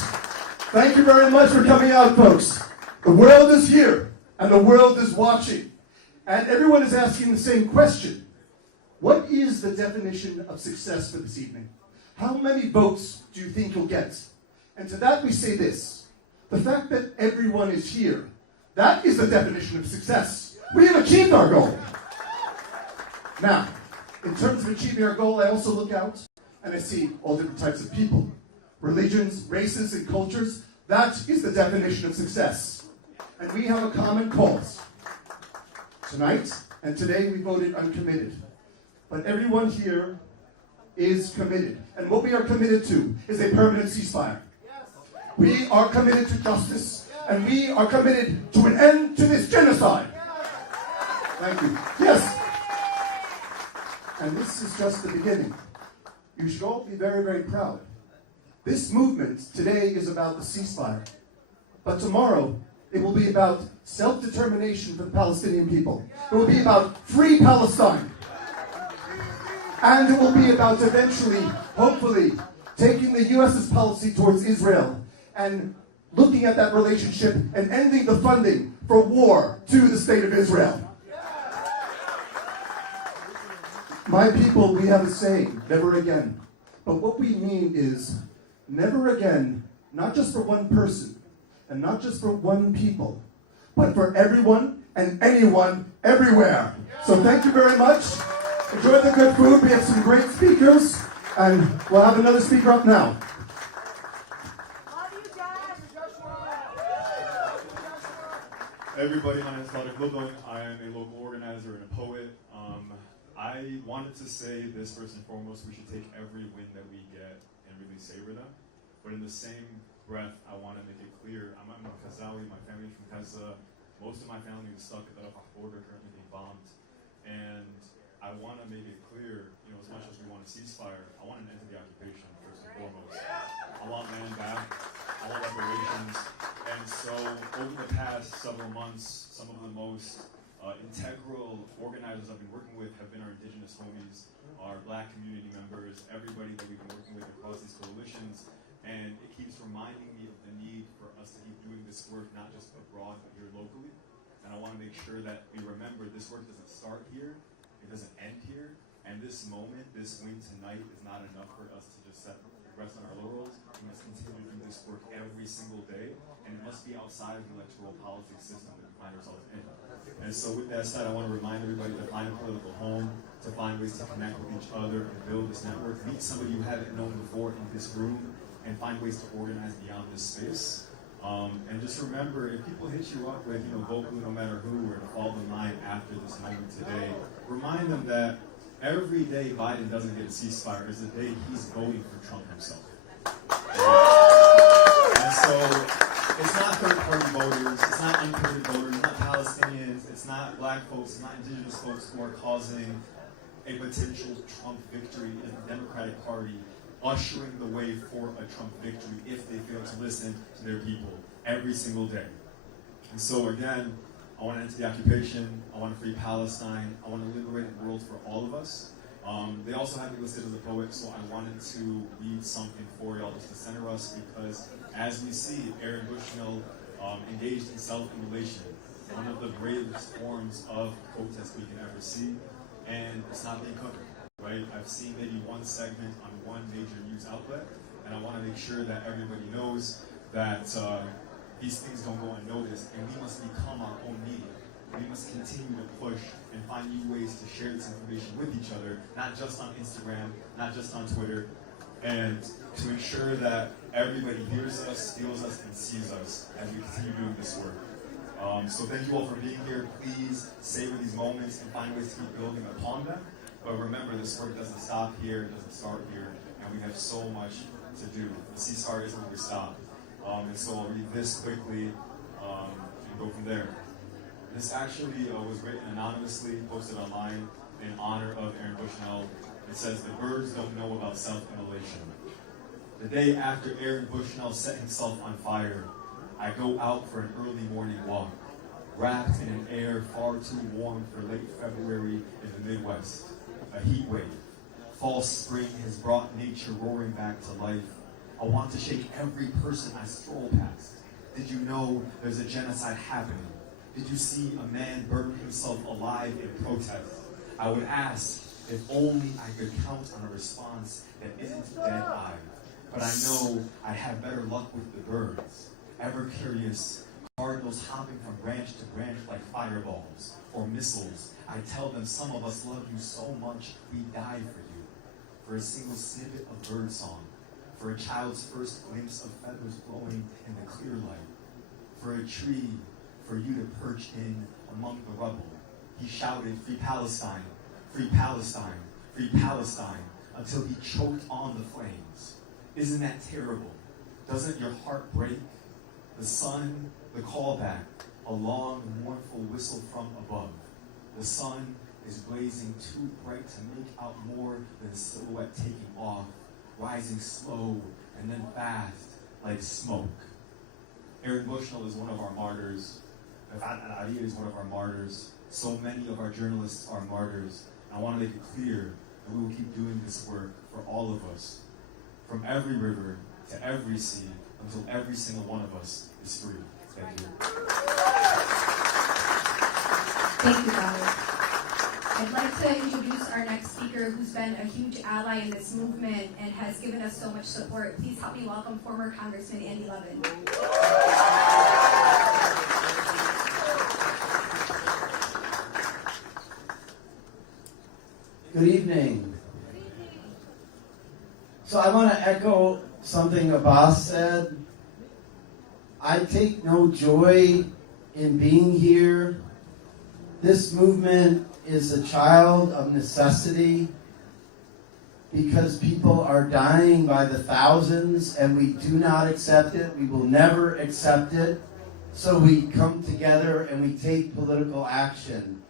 Thank you very much for coming out, folks. The world is here, and the world is watching. And everyone is asking the same question. What is the definition of success for this evening? How many votes do you think you'll get? And to that we say this. The fact that everyone is here, that is the definition of success. We have achieved our goal. Now, in terms of achieving our goal, I also look out and I see all different types of people. Religions, races, and cultures. That is the definition of success. And we have a common cause. Tonight and today we voted uncommitted. But everyone here is committed. And what we are committed to is a permanent ceasefire. We are committed to justice, and we are committed to an end to this genocide. Thank you. Yes. And this is just the beginning. You should all be very, very proud. This movement today is about the ceasefire. But tomorrow, it will be about self-determination for the Palestinian people. It will be about free Palestine. And it will be about eventually, hopefully, taking the U.S.'s policy towards Israel and looking at that relationship and ending the funding for war to the state of Israel. My people, we have a saying, never again. But what we mean is, never again, not just for one person, and not just for one people, but for everyone and anyone, everywhere. So thank you very much. Enjoy the good food. We have some great speakers, and we'll have another speaker up now. Everybody, my name is Claudio Globon. I am a local organizer and a poet. I wanted to say this first and foremost, we should take every win that we get and really savor them. But in the same breath, I want to make it clear, I'm a Gazawi, my family's from Gaza. Most of my family is stuck at the Rafah border, currently being bombed. And I want to make it clear, as much as we want a ceasefire, I want an end to the occupation, first and foremost. I want land back, I want reparations. And so, over the past several months, some of the most integral organizers I've been working with have been our indigenous homies, our black community members, everybody that we've been working with across these coalitions. And it keeps reminding me of the need for us to keep doing this work, not just abroad, but here locally. And I want to make sure that we remember this work doesn't start here, it doesn't end here, and this moment, this win tonight is not enough for us to just rest on our laurels. We must continue to do this work every single day, and it must be outside of the electoral politics system that we find ourselves in. And so with that said, I want to remind everybody to find a political home, to find ways to connect with each other and build this network, meet somebody you haven't known before in this room, and find ways to organize beyond this space. And just remember, if people hit you up with, vote blue no matter who, or to fall in line after this moment today, remind them that every day Biden doesn't get a ceasefire is the day he's voting for Trump himself. And so, it's not third-party voters, it's not uncommitted voters, it's not Palestinians, it's not black folks, it's not indigenous folks who are causing a potential Trump victory in the Democratic Party, ushering the way for a Trump victory if they fail to listen to their people every single day. And so again, I want to end the occupation, I want to free Palestine, I want to liberate the world for all of us. They also have me listed as a poet, so I wanted to read something for y'all just to center us, because as we see, Aaron Bushnell engaged in self-immolation, one of the bravest forms of protest we can ever see, and it's not being covered, right? I've seen maybe one segment on one major news outlet, and I want to make sure that everybody knows that these things don't go unnoticed, and we must become our own media. We must continue to push and find new ways to share this information with each other, not just on Instagram, not just on Twitter, and to ensure that everybody hears us, feels us, and sees us as we continue doing this work. So thank you all for being here. Please savor these moments and find ways to keep building upon them. But remember, this work doesn't stop here, it doesn't start here, and we have so much to do. The ceasefire isn't where we stop. And so I'll read this quickly and go from there. This actually was written anonymously, posted online in honor of Aaron Bushnell. It says, "The birds don't know about self-immolation. The day after Aaron Bushnell set himself on fire, I go out for an early morning walk, wrapped in an air far too warm for late February in the Midwest. A heat wave. False spring has brought nature roaring back to life. I want to shake every person I stroll past. Did you know there's a genocide happening? Did you see a man burn himself alive in protest? I would ask if only I could count on a response that isn't dead-eyed. But I know I'd have better luck with the birds. Ever curious, cardinals hopping from branch to branch like fireballs or missiles. I tell them some of us love you so much we die for you. For a single snippet of birdsong. For a child's first glimpse of feathers blowing in the clear light. For a tree for you to perch in among the rubble. He shouted, "Free Palestine, free Palestine, free Palestine," until he choked on the flames. Isn't that terrible? Doesn't your heart break? The sun, the callback, a long, mournful whistle from above. The sun is blazing too bright to make out more than a silhouette taking off, rising slow and then fast like smoke. Aaron Bushnell is one of our martyrs. Ali is one of our martyrs. So many of our journalists are martyrs. I want to make it clear that we will keep doing this work for all of us, from every river to every sea, until every single one of us is free. Thank you. Thank you, Robert. I'd like to introduce our next speaker, who's been a huge ally in this movement and has given us so much support. Please help me welcome former Congressman Andy Levin. Good evening. So I want to echo something Abbas said. I take no joy in being here. This movement is a child of necessity because people are dying by the thousands and we do not accept it. We will never accept it. So we come together and we take political action.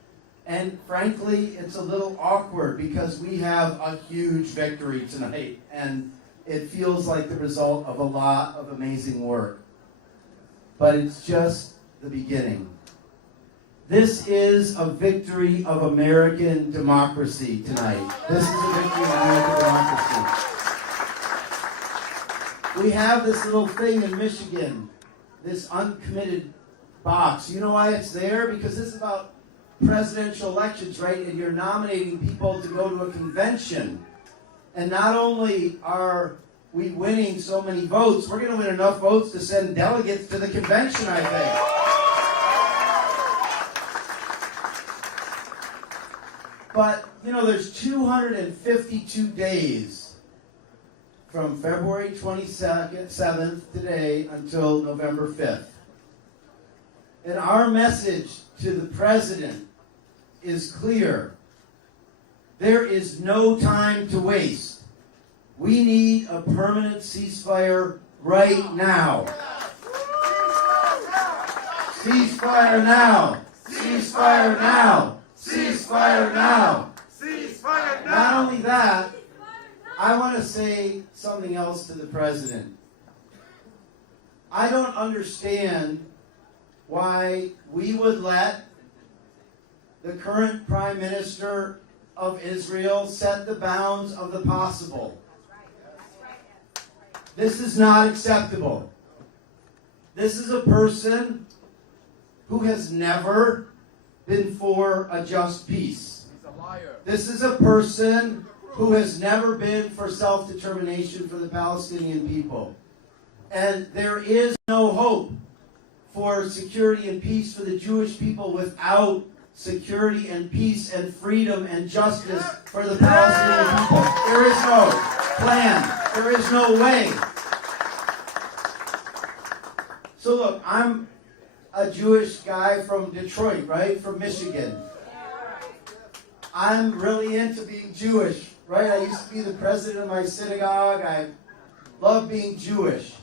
And frankly, it's a little awkward because we have a huge victory tonight and it feels like the result of a lot of amazing work. But it's just the beginning. This is a victory of American democracy tonight. This is a victory of American democracy. We have this little thing in Michigan, this uncommitted box. You know why it's there? Because this is about presidential elections, right? And you're nominating people to go to a convention. And not only are we winning so many votes, we're going to win enough votes to send delegates to the convention, I think. But, you know, there's 252 days from February 27th today until November 5th. And our message to the president is clear. There is no time to waste. We need a permanent ceasefire right now. Ceasefire now. Ceasefire now. Ceasefire now. Ceasefire now. Not only that, I want to say something else to the president. I don't understand why we would let the current Prime Minister of Israel set the bounds of the possible. This is not acceptable. This is a person who has never been for a just peace. He's a liar. This is a person who has never been for self-determination for the Palestinian people. And there is no hope for security and peace for the Jewish people without security and peace and freedom and justice for the Palestinian people. There is no plan. There is no way. So look, I'm a Jewish guy from Detroit, right? From Michigan. I'm really into being Jewish, right? I used to be the president of my synagogue. I love being Jewish.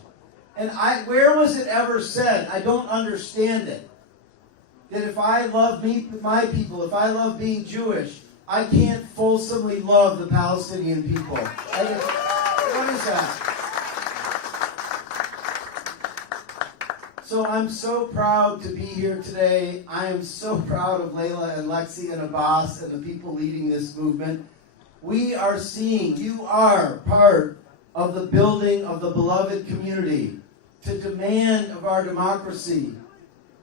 And where was it ever said? I don't understand it. That if I love my people, if I love being Jewish, I can't fulsomely love the Palestinian people. What is that? So I'm so proud to be here today. I am so proud of Layla and Lexi and Abbas and the people leading this movement. We are seeing, you are part of the building of the beloved community to demand of our democracy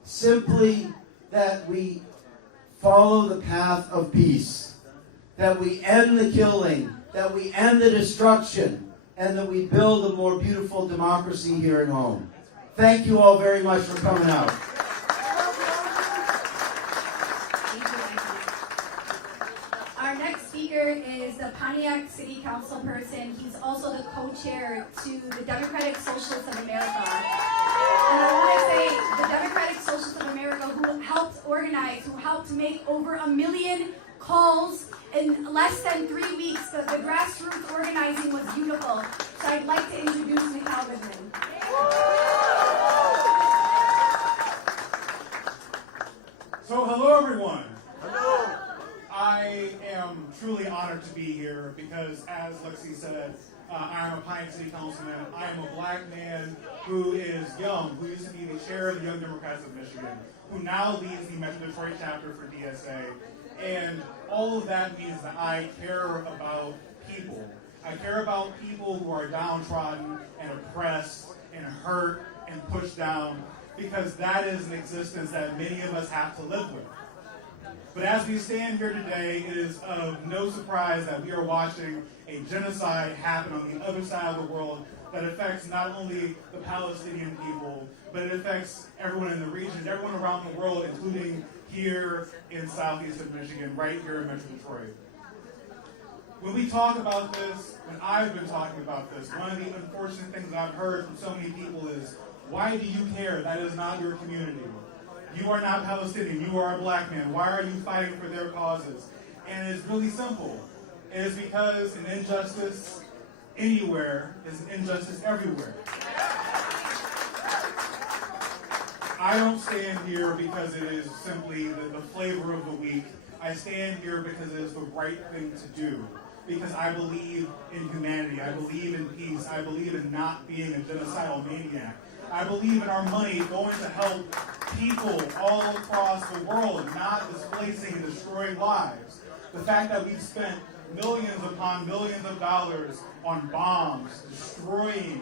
simply that we follow the path of peace, that we end the killing, that we end the destruction, and that we build a more beautiful democracy here at home. Thank you all very much for coming out. Our next speaker is the Pontiac City Council person. He's also the co-chair to the Democratic Socialists of America. And I want to say the Democratic Socialists of America, who helped organize, who helped make over 1 million calls in less than 3 weeks. The grassroots organizing was beautiful. So I'd like to introduce Mikhail Goodman. So hello everyone. Hello. I am truly honored to be here because, as Lexi said, I am a Pontiac City Councilman. I am a black man who is young, who used to be the chair of the Young Democrats of Michigan, who now leads the Metro Detroit chapter for DSA. And all of that means that I care about people. I care about people who are downtrodden and oppressed and hurt and pushed down, because that is an existence that many of us have to live with. But as we stand here today, it is of no surprise that we are watching a genocide happen on the other side of the world that affects not only the Palestinian people, but it affects everyone in the region, everyone around the world, including here in southeastern Michigan, right here in Metro Detroit. When we talk about this, when I've been talking about this, one of the unfortunate things I've heard from so many people is, why do you care? That is not your community. You are not Palestinian. You are a black man. Why are you fighting for their causes? And it's really simple. It is because an injustice anywhere is an injustice everywhere. I don't stand here because it is simply the flavor of the week. I stand here because it is the right thing to do. Because I believe in humanity. I believe in peace. I believe in not being a genocidal maniac. I believe in our money going to help people all across the world, not displacing and destroying lives. The fact that we've spent millions upon millions of dollars on bombs, destroying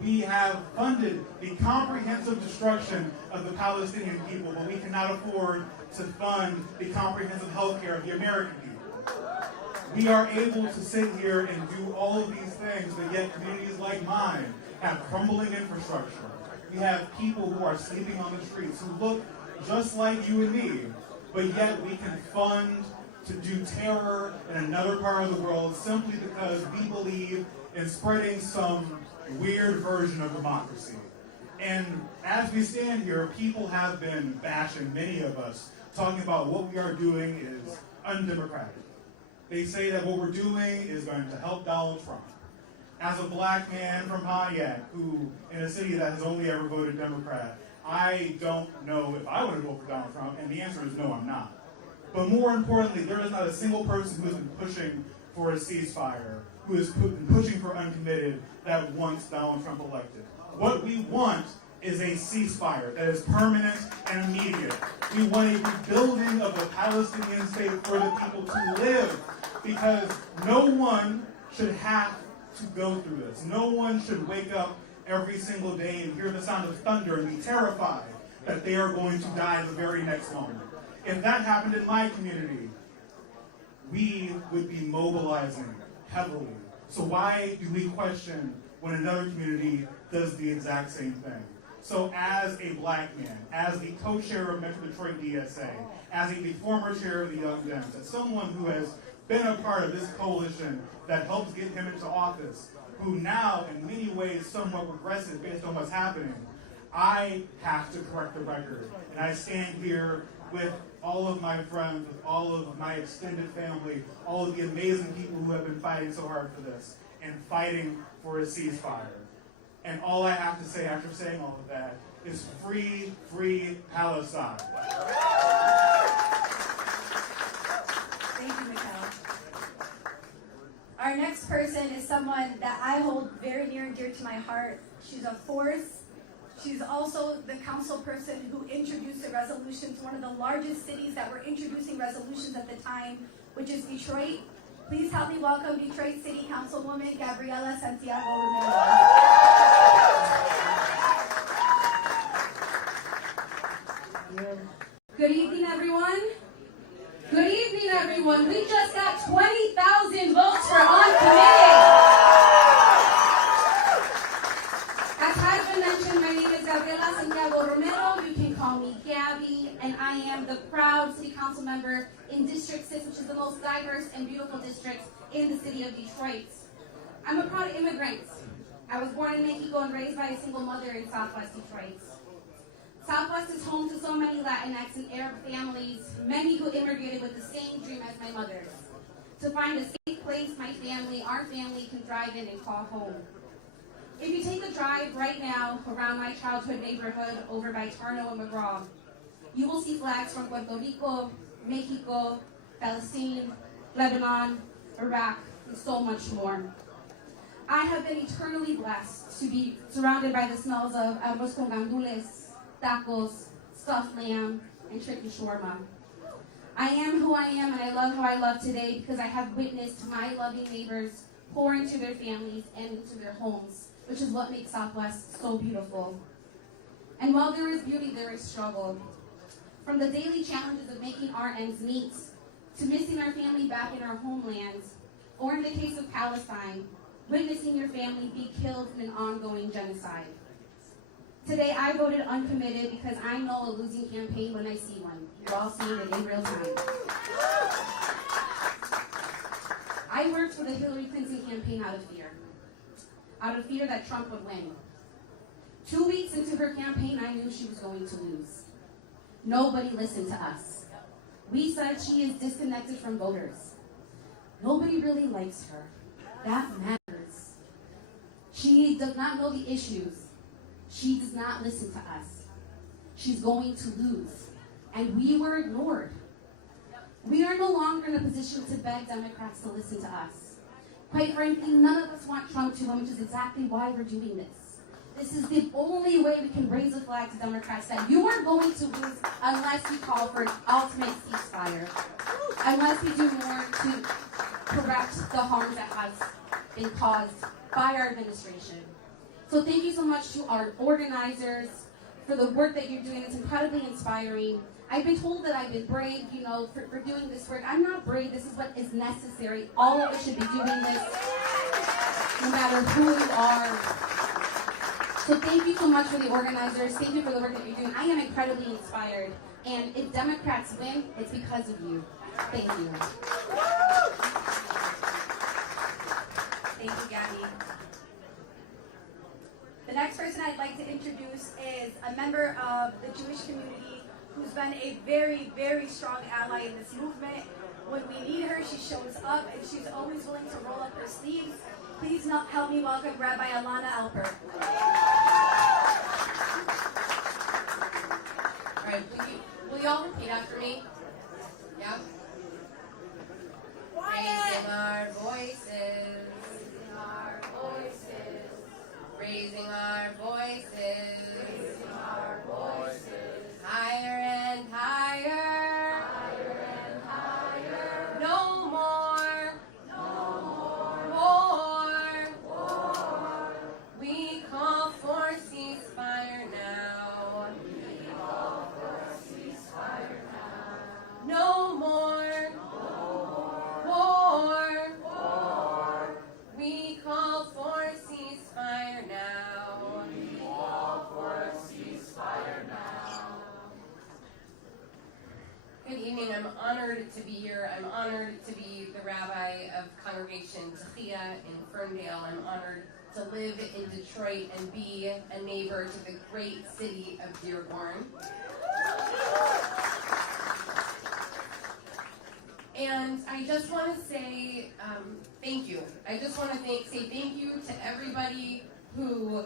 We have funded the comprehensive destruction of the Palestinian people, but we cannot afford to fund the comprehensive health care of the American people. We are able to sit here and do all of these things, but yet communities like mine have crumbling infrastructure. We have people who are sleeping on the streets who look just like you and me, but yet we can fund to do terror in another part of the world simply because we believe in spreading some weird version of democracy. And as we stand here, people have been bashing many of us, talking about what we are doing is undemocratic. They say that what we're doing is going to help Donald Trump. As a black man from Pontiac, who in a city that has only ever voted Democrat, I don't know if I want to vote for Donald Trump, and the answer is no, I'm not. But more importantly, there is not a single person who has been pushing for a ceasefire, who has been pushing for Uncommitted, that wants Donald Trump elected. What we want is a ceasefire that is permanent and immediate. We want a rebuilding of the Palestinian state for the people to live, because no one should have to go through this. No one should wake up every single day and hear the sound of thunder and be terrified that they are going to die the very next moment. If that happened in my community, we would be mobilizing heavily. So why do we question when another community does the exact same thing? So as a black man, as the co-chair of Metro Detroit DSA, as the former chair of the Young Dems, as someone who has been a part of this coalition that helps get him into office, who now in many ways somewhat regressive based on what's happening, I have to correct the record. And I stand here with all of my friends, with all of my extended family, all of the amazing people who have been fighting so hard for this and fighting for a ceasefire. And all I have to say after saying all of that is free, free Palestine. Thank you, Mikhail. Our next person is someone that I hold very near and dear to my heart. She's a force. She's also the council person who introduced the resolutions, one of the largest cities that were introducing resolutions at the time, which is Detroit. Please help me welcome Detroit City Councilwoman Gabriela Santiago Romero. Good evening, everyone. Good evening, everyone. We just got 20,000 votes for Uncommitted. As has been mentioned, my name is Gabriela Santiago Romero. You can call me Gabby, and I am the proud city council member in District 6, which is the most diverse and beautiful district in the city of Detroit. I'm a proud immigrant. I was born in Mexico and raised by a single mother in Southwest Detroit. Southwest is home to so many Latinx and Arab families, many who immigrated with the same dream as my mother's. To find a safe place our family can thrive in and call home. If you take a drive right now around my childhood neighborhood over by Tarno and McGraw, you will see flags from Puerto Rico, Mexico, Palestine, Lebanon, Iraq, and so much more. I have been eternally blessed to be surrounded by the smells of arroz con gandules, tacos, stuffed lamb, and chicken shawarma. I am who I am, and I love who I love today because I have witnessed my loving neighbors pour into their families and into their homes, which is what makes Southwest so beautiful. And while there is beauty, there is struggle. From the daily challenges of making our ends meet, to missing our family back in our homelands, or in the case of Palestine, witnessing your family be killed in an ongoing genocide. Today, I voted Uncommitted because I know a losing campaign when I see one. You're all seeing it in real time. I worked for the Hillary Clinton campaign out of fear that Trump would win. 2 weeks into her campaign, I knew she was going to lose. Nobody listened to us. We said she is disconnected from voters. Nobody really likes her. That matters. She does not know the issues. She does not listen to us. She's going to lose. And we were ignored. We are no longer in a position to beg Democrats to listen to us. Quite frankly, none of us want Trump to win, which is exactly why we're doing this. This is the only way we can raise a flag to Democrats that you are going to lose unless we call for an ultimate ceasefire. Unless we do more to correct the harm that has been caused by our administration. So thank you so much to our organizers for the work that you're doing. It's incredibly inspiring. I've been told that I've been brave, you know, for doing this work. I'm not brave. This is what is necessary. All of us should be doing this, no matter who you are. So thank you so much for the organizers. Thank you for the work that you're doing. I am incredibly inspired. And if Democrats win, it's because of you. Thank you. Thank you, Gabby. The next person I'd like to introduce is a member of the Jewish community who's been a very, very strong ally in this movement. When we need her, she shows up, and she's always willing to roll up her sleeves. Please help me welcome Rabbi Alana Alpert. All right, will you all repeat after me? Yeah? Raising our voices. Raising our voices. Raising our voices. Higher and higher. Higher and higher. No more. No more. War. We call for ceasefire now. We call for ceasefire now. No more. War. War. We call for ceasefire now. We call for ceasefire now. Good evening. I'm honored to be here. I'm honored to be the rabbi of Congregation Techia in Ferndale. I'm honored to live in Detroit and be a neighbor to the great city of Dearborn. And I just want to say thank you. I just want to say thank you to everybody who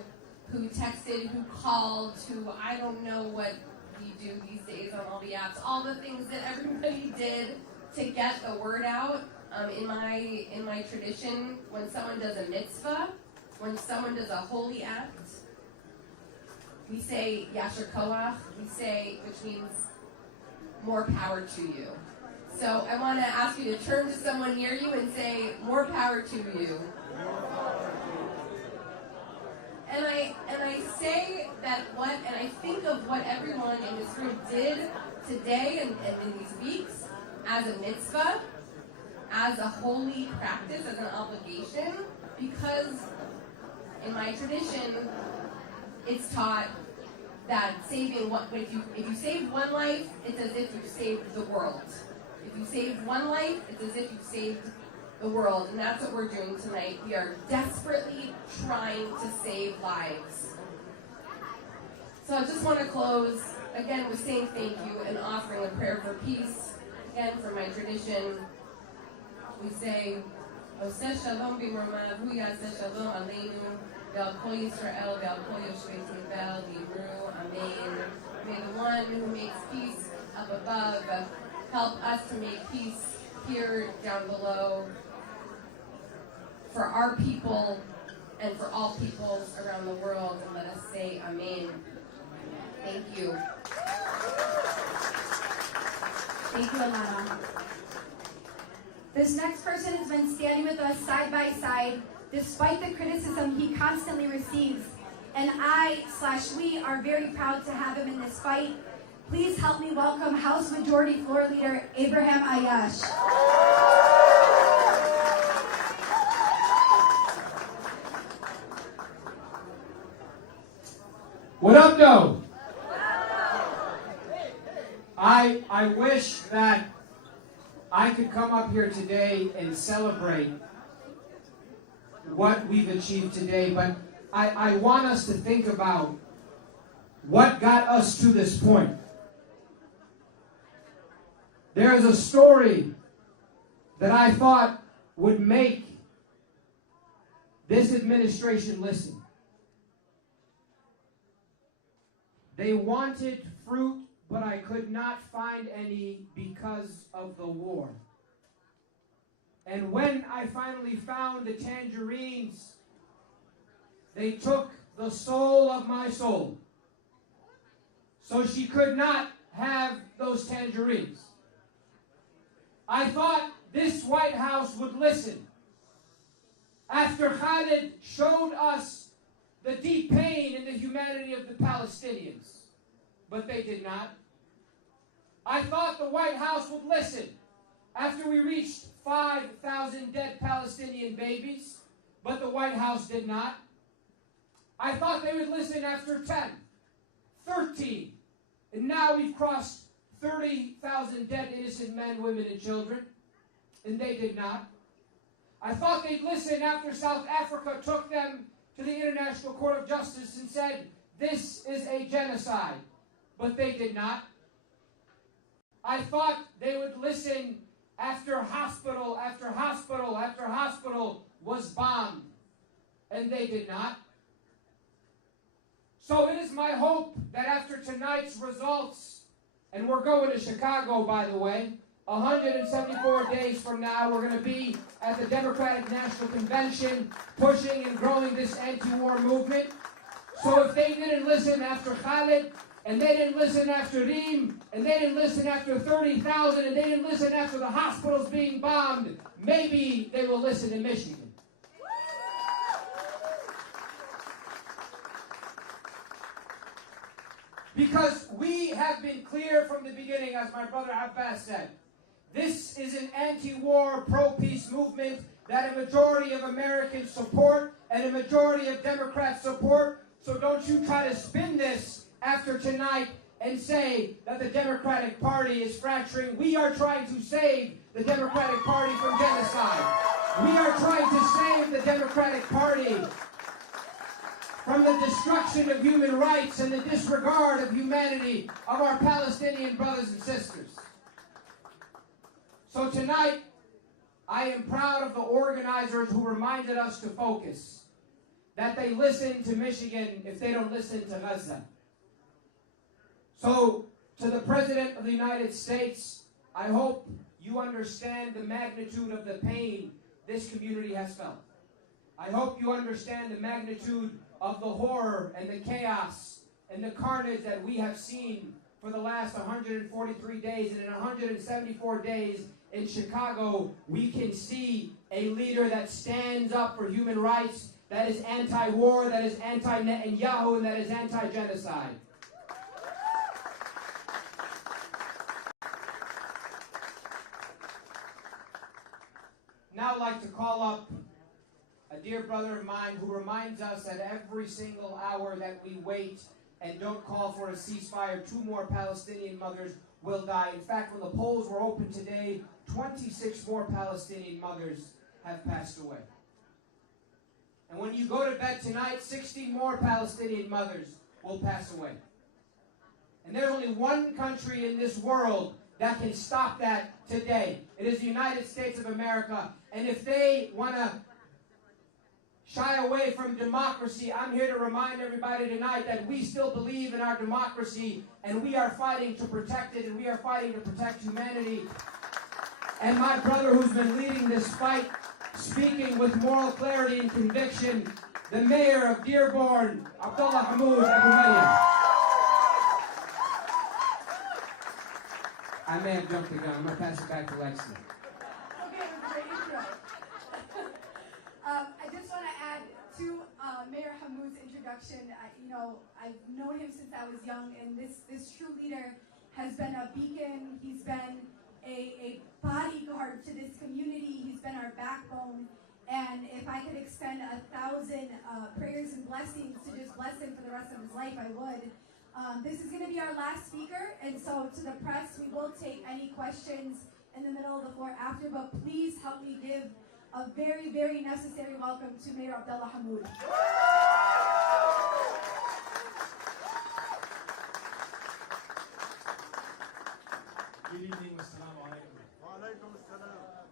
texted, who called, who I don't know what you do these days on all the apps, all the things that everybody did to get the word out. In my tradition, when someone does a mitzvah, when someone does a holy act, we say yasher koach, which means more power to you. So I want to ask you to turn to someone near you and say, more power to you. And I say that and I think of what everyone in this room did today and in these weeks as a mitzvah, as a holy practice, as an obligation, because in my tradition, it's taught that if you save one life, it's as if you've saved the world. If you save one life, it's as if you've saved the world, and that's what we're doing tonight. We are desperately trying to save lives. So I just want to close, again, with saying thank you and offering a prayer for peace. Again, for my tradition, we say, Oseh shalom b'mormav, hu yaseh shalom aleinu, ve'al kol Yisrael, ve'al kol yoshvei tevel, v'yimru, amen. May the one who makes peace up above help us to make peace here down below for our people and for all peoples around the world. And let us say amen. Thank you. Thank you, Alana. This next person has been standing with us side by side, despite the criticism he constantly receives. And we are very proud to have him in this fight. Please help me welcome House Majority Floor Leader Abraham Ayash. What up, though? I wish that I could come up here today and celebrate what we've achieved today, but I want us to think about what got us to this point. There's a story that I thought would make this administration listen. They wanted fruit, but I could not find any because of the war. And when I finally found the tangerines, they took the soul of my soul. So she could not have those tangerines. I thought this White House would listen. After Khalid showed us the deep pain and the humanity of the Palestinians, but they did not. I thought the White House would listen after we reached 5,000 dead Palestinian babies, but the White House did not. I thought they would listen after 10, 13, and now we've crossed 30,000 dead innocent men, women, and children, and they did not. I thought they'd listen after South Africa took them to the International Court of Justice and said, this is a genocide, but they did not. I thought they would listen after hospital after hospital after hospital was bombed, and they did not. So it is my hope that after tonight's results, and we're going to Chicago, by the way, 174 days from now, we're going to be at the Democratic National Convention pushing and growing this anti-war movement. So if they didn't listen after Khalid, and they didn't listen after Reem, and they didn't listen after 30,000, and they didn't listen after the hospitals being bombed, maybe they will listen in Michigan. Because we have been clear from the beginning, as my brother Abbas said, this is an anti-war, pro-peace movement that a majority of Americans support and a majority of Democrats support. So don't you try to spin this after tonight and say that the Democratic Party is fracturing. We are trying to save the Democratic Party from genocide. We are trying to save the Democratic Party from the destruction of human rights and the disregard of humanity of our Palestinian brothers and sisters. So tonight, I am proud of the organizers who reminded us to focus, that they listen to Michigan if they don't listen to Gaza. So, to the President of the United States, I hope you understand the magnitude of the pain this community has felt. I hope you understand the magnitude of the horror and the chaos and the carnage that we have seen for the last 143 days. And in 174 days in Chicago, we can see a leader that stands up for human rights, that is anti-war, that is anti-Netanyahu, and that is anti-genocide. Now I'd like to call up a dear brother of mine who reminds us that every single hour that we wait and don't call for a ceasefire, 2 more Palestinian mothers will die. In fact, when the polls were open today, 26 more Palestinian mothers have passed away. And when you go to bed tonight, 16 more Palestinian mothers will pass away. And there's only one country in this world that can stop that today. It is the United States of America. And if they want to shy away from democracy, I'm here to remind everybody tonight that we still believe in our democracy, and we are fighting to protect it, and we are fighting to protect humanity. And my brother who's been leading this fight, speaking with moral clarity and conviction, the mayor of Dearborn, Abdullah Hamoud Abu Maryam. I may have jumped the gun. I'm going to pass it back to Lexi. Okay, it was a great intro. I just want to add to Mayor Hamoud's introduction. I've known him since I was young, and this true leader has been a beacon. He's been a bodyguard to this community. He's been our backbone. And if I could extend 1,000 prayers and blessings to just bless him for the rest of his life, I would. This is going to be our last speaker, and so to the press, we will take any questions in the middle of the floor after, but please help me give a very, very necessary welcome to Mayor Abdullah Hamoud. Good evening, assalamu alaikum. Wa alaikum assalam.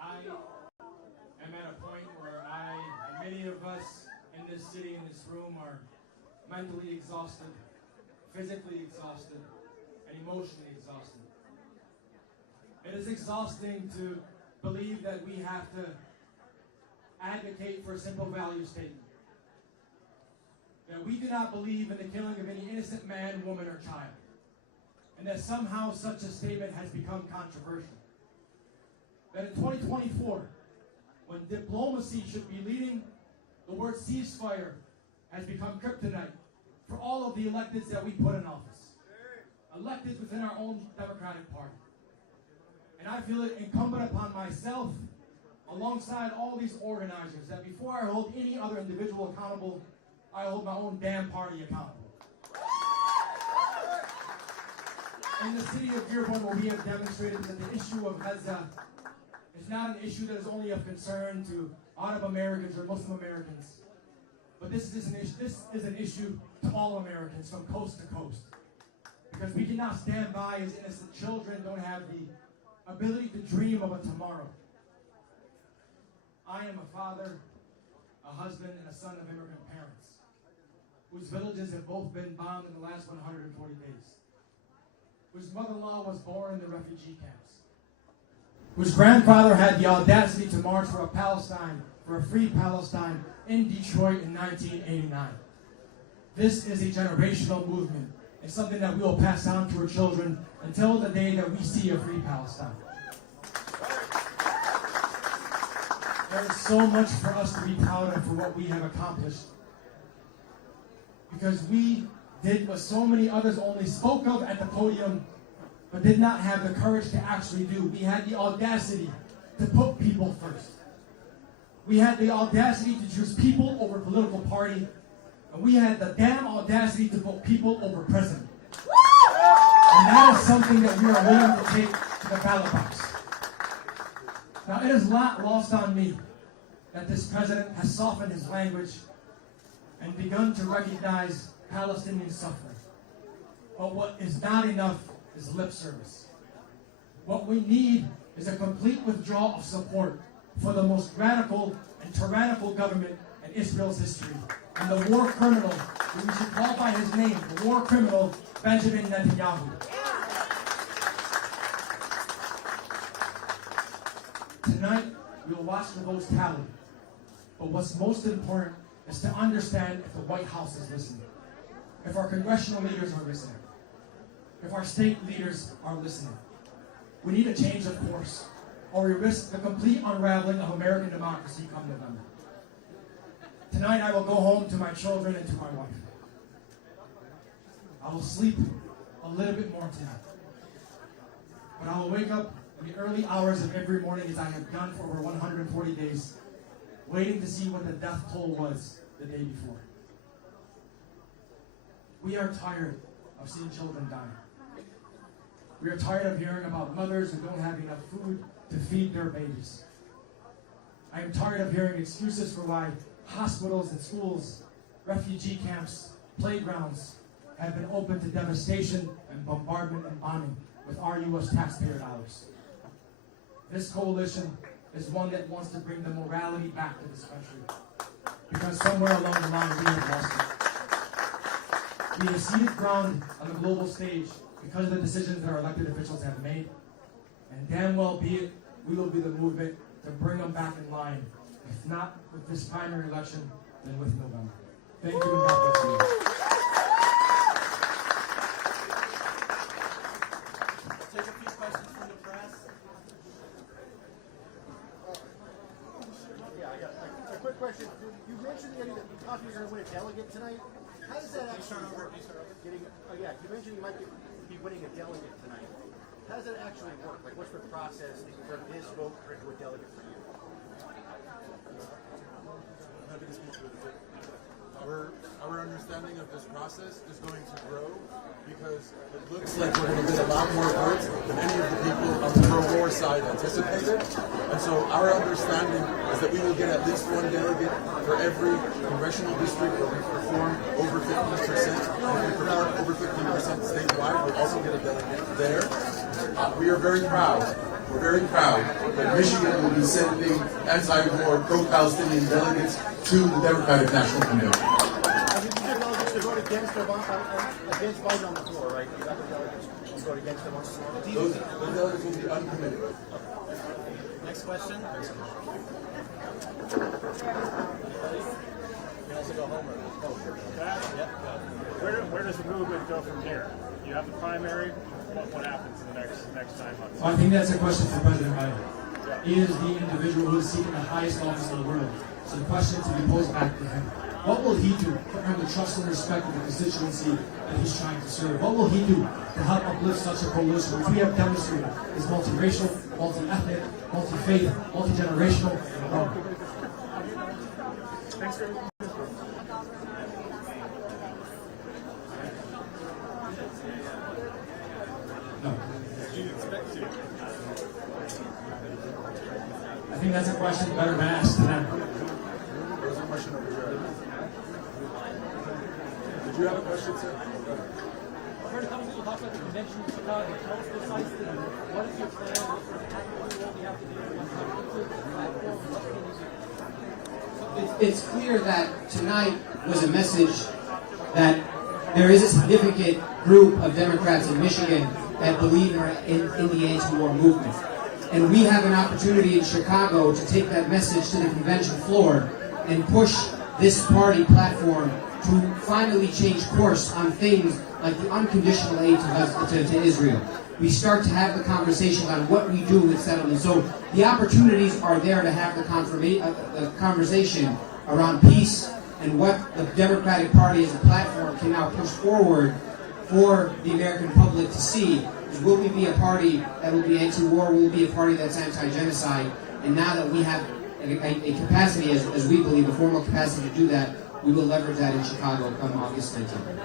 I am at a point where I, and many of us in this city, in this room, are mentally exhausted, physically exhausted, and emotionally exhausted. It is exhausting to believe that we have to advocate for a simple value statement. That we do not believe in the killing of any innocent man, woman, or child. And that somehow such a statement has become controversial. That in 2024, when diplomacy should be leading The word ceasefire has become kryptonite for all of the electeds that we put in office. Elected within our own Democratic Party. And I feel it incumbent upon myself, alongside all these organizers, that before I hold any other individual accountable, I hold my own damn party accountable. In the city of Dearborn, where we have demonstrated that the issue of Gaza is not an issue that is only of concern to Arab Americans or Muslim Americans, but this is an issue to all Americans from coast to coast. Because we cannot stand by as innocent children don't have the ability to dream of a tomorrow. I am a father, a husband, and a son of immigrant parents, whose villages have both been bombed in the last 140 days, whose mother-in-law was born in the refugee camps, whose grandfather had the audacity to march for a free Palestine in Detroit in 1989. This is a generational movement. It's something that we will pass on to our children until the day that we see a free Palestine. There is so much for us to be proud of for what we have accomplished. Because we did what so many others only spoke of at the podium, but did not have the courage to actually do. We had the audacity to put people first. We had the audacity to choose people over political party, and we had the damn audacity to put people over president. And that is something that we are willing to take to the ballot box. Now, it is not lost on me that this president has softened his language and begun to recognize Palestinian suffering. But what is not enough is lip service. What we need is a complete withdrawal of support for the most radical and tyrannical government in Israel's history, and the war criminal, who we should call by his name, the war criminal, Benjamin Netanyahu. Tonight, we will watch the votes tally. But what's most important is to understand if the White House is listening, if our congressional leaders are listening, if our state leaders are listening. We need a change of course, or we risk the complete unraveling of American democracy come November. Tonight, I will go home to my children and to my wife. I will sleep a little bit more tonight. But I will wake up in the early hours of every morning, as I have done for over 140 days, waiting to see what the death toll was the day before. We are tired of seeing children die. We are tired of hearing about mothers who don't have enough food to feed their babies. I am tired of hearing excuses for why hospitals and schools, refugee camps, playgrounds have been open to devastation and bombardment and bombing with our U.S. taxpayer dollars. This coalition is one that wants to bring the morality back to this country, because somewhere along the line we have lost it. We have ceded ground on the global stage because of the decisions that our elected officials have made, and damn well be it, we will be the movement to bring them back in line, if not with this primary election, then with November. Thank you, and God bless you. Take a few questions from the press. Yeah, I got a quick question. You mentioned that you thought you were going to win a delegate tonight. How does that actually work? Yeah, you mentioned you might be winning a delegate tonight. How does that actually work? Like, what's the process for this vote to a delegate for you? Our understanding of this process is going to grow because it looks like we're going to get a lot more votes than any of the people on the pro-war side anticipated. And so our understanding is that we will get at least one delegate for every congressional district where we perform over 50%. And if we perform over 50% statewide, we'll also get a delegate there. We are very proud. We're very proud that Michigan will be sending anti-war, pro-Palestinian delegates to the Democratic National Committee. To vote against Biden on the floor, right? You got the delegates to vote against them on the floor. Those delegates will be uncommitted. Next question. Where does the movement go from here? You have the primary. What happens in the next 9 months? Well, I think that's a question for President Biden. He is the individual who is seeking the highest office in the world. So the question to be posed back to him, what will he do to earn the trust and respect of the constituency that he's trying to serve? What will he do to help uplift such a coalition which we have demonstrated is multiracial, multi-ethnic, multi-faith, multi-generational, and more? Thanks for No. I think that's a question better to ask to them. There's a question over here. Did you have a question, sir? I've heard a couple people talk about the convention in Chicago. Tell us precisely what is your plan, what sort of activity will we have to do, what sort of platform, what can you do? It's clear that tonight was a message that there is a significant group of Democrats in Michigan that believe in the anti-war movement. And we have an opportunity in Chicago to take that message to the convention floor and push this party platform to finally change course on things like the unconditional aid to Israel. We start to have the conversation on what we do with settlement. So the opportunities are there to have the conversation around peace and what the Democratic Party as a platform can now push forward for the American public to see. Is will we be a party that will be anti-war? Will we be a party that's anti-genocide? And now that we have a capacity, as we believe, a formal capacity to do that, we will leverage that in Chicago come August 19th.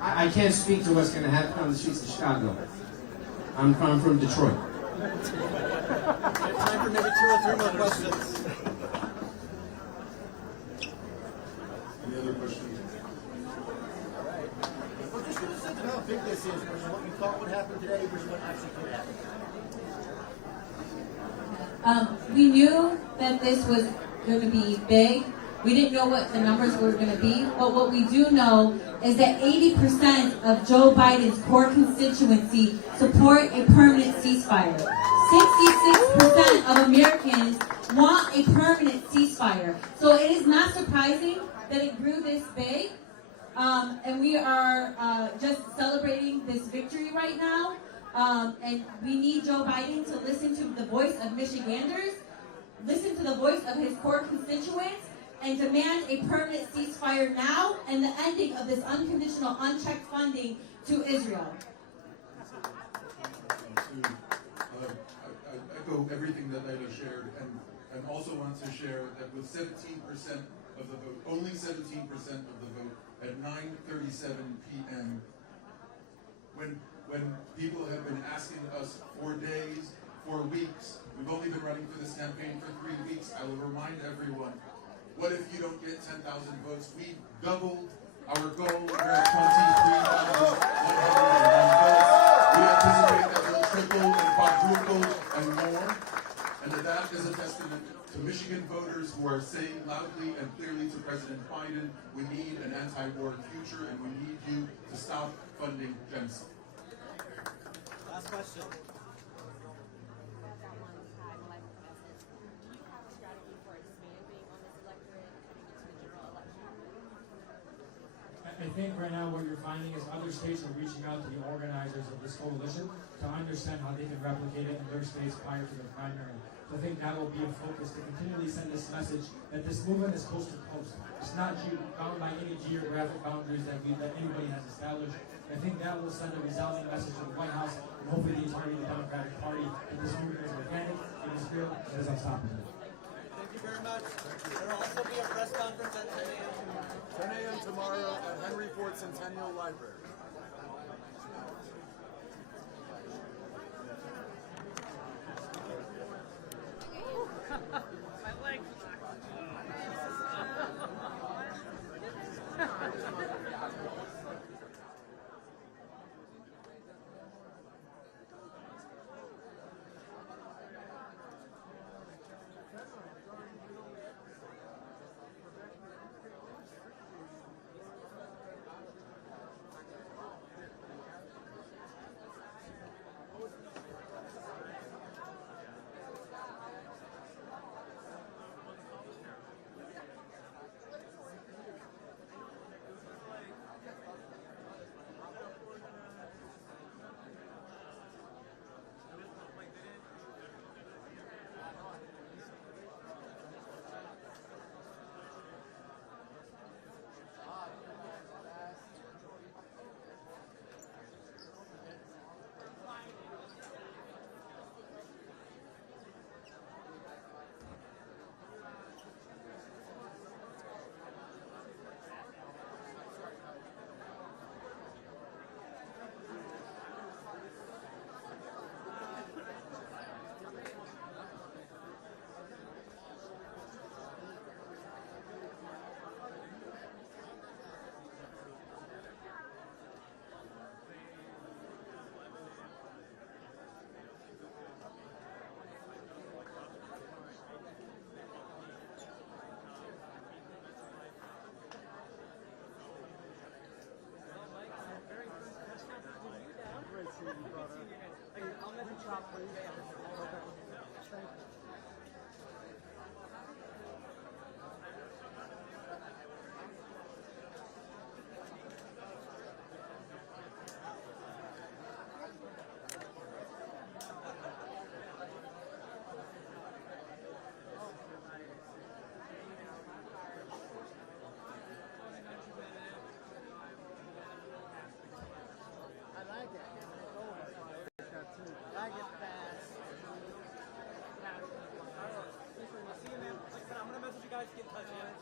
I can't speak to what's going to happen on the streets of Chicago. I'm from Detroit. Time for maybe 2 or 3 more questions. Any other questions? All right. Well, just give us a sense of how big this is versus what you thought would happen today versus what actually could happen. We knew that this was going to be big. We didn't know what the numbers were going to be, but what we do know is that 80% of Joe Biden's core constituency support a permanent ceasefire. 66% of Americans want a permanent ceasefire. So it is not surprising that it grew this big, and we are just celebrating this victory right now. And we need Joe Biden to listen to the voice of Michiganders, listen to the voice of his core constituents, and demand a permanent ceasefire now and the ending of this unconditional, unchecked funding to Israel. I echo everything that Leila shared, and also want to share that with 17% of the vote, only 17% of the vote at 9:37 p.m. When people have been asking us for days, for weeks, we've only been running for this campaign for 3 weeks. I will remind everyone, what if you don't get 10,000 votes? We doubled our goal. We're at 23,101 votes. We anticipate that we'll triple and quadruple and more. And that is a testament to Michigan voters who are saying loudly and clearly to President Biden, we need an anti-war future and we need you to stop funding genocide. Last question. I think right now what you're finding is other states are reaching out to the organizers of this coalition to understand how they can replicate it in their states prior to the primary. So I think that will be a focus to continually send this message that this movement is coast to coast. It's not bound by any geographic boundaries that anybody has established. I think that will send a resounding message to the White House and hopefully the entirety of the Democratic Party that this movement is organic, it is real, it is unstoppable. Thank you very much. There will also be a press conference at 10 a.m. tomorrow. 10 a.m. tomorrow at Henry Ford Centennial Library. My legs.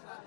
not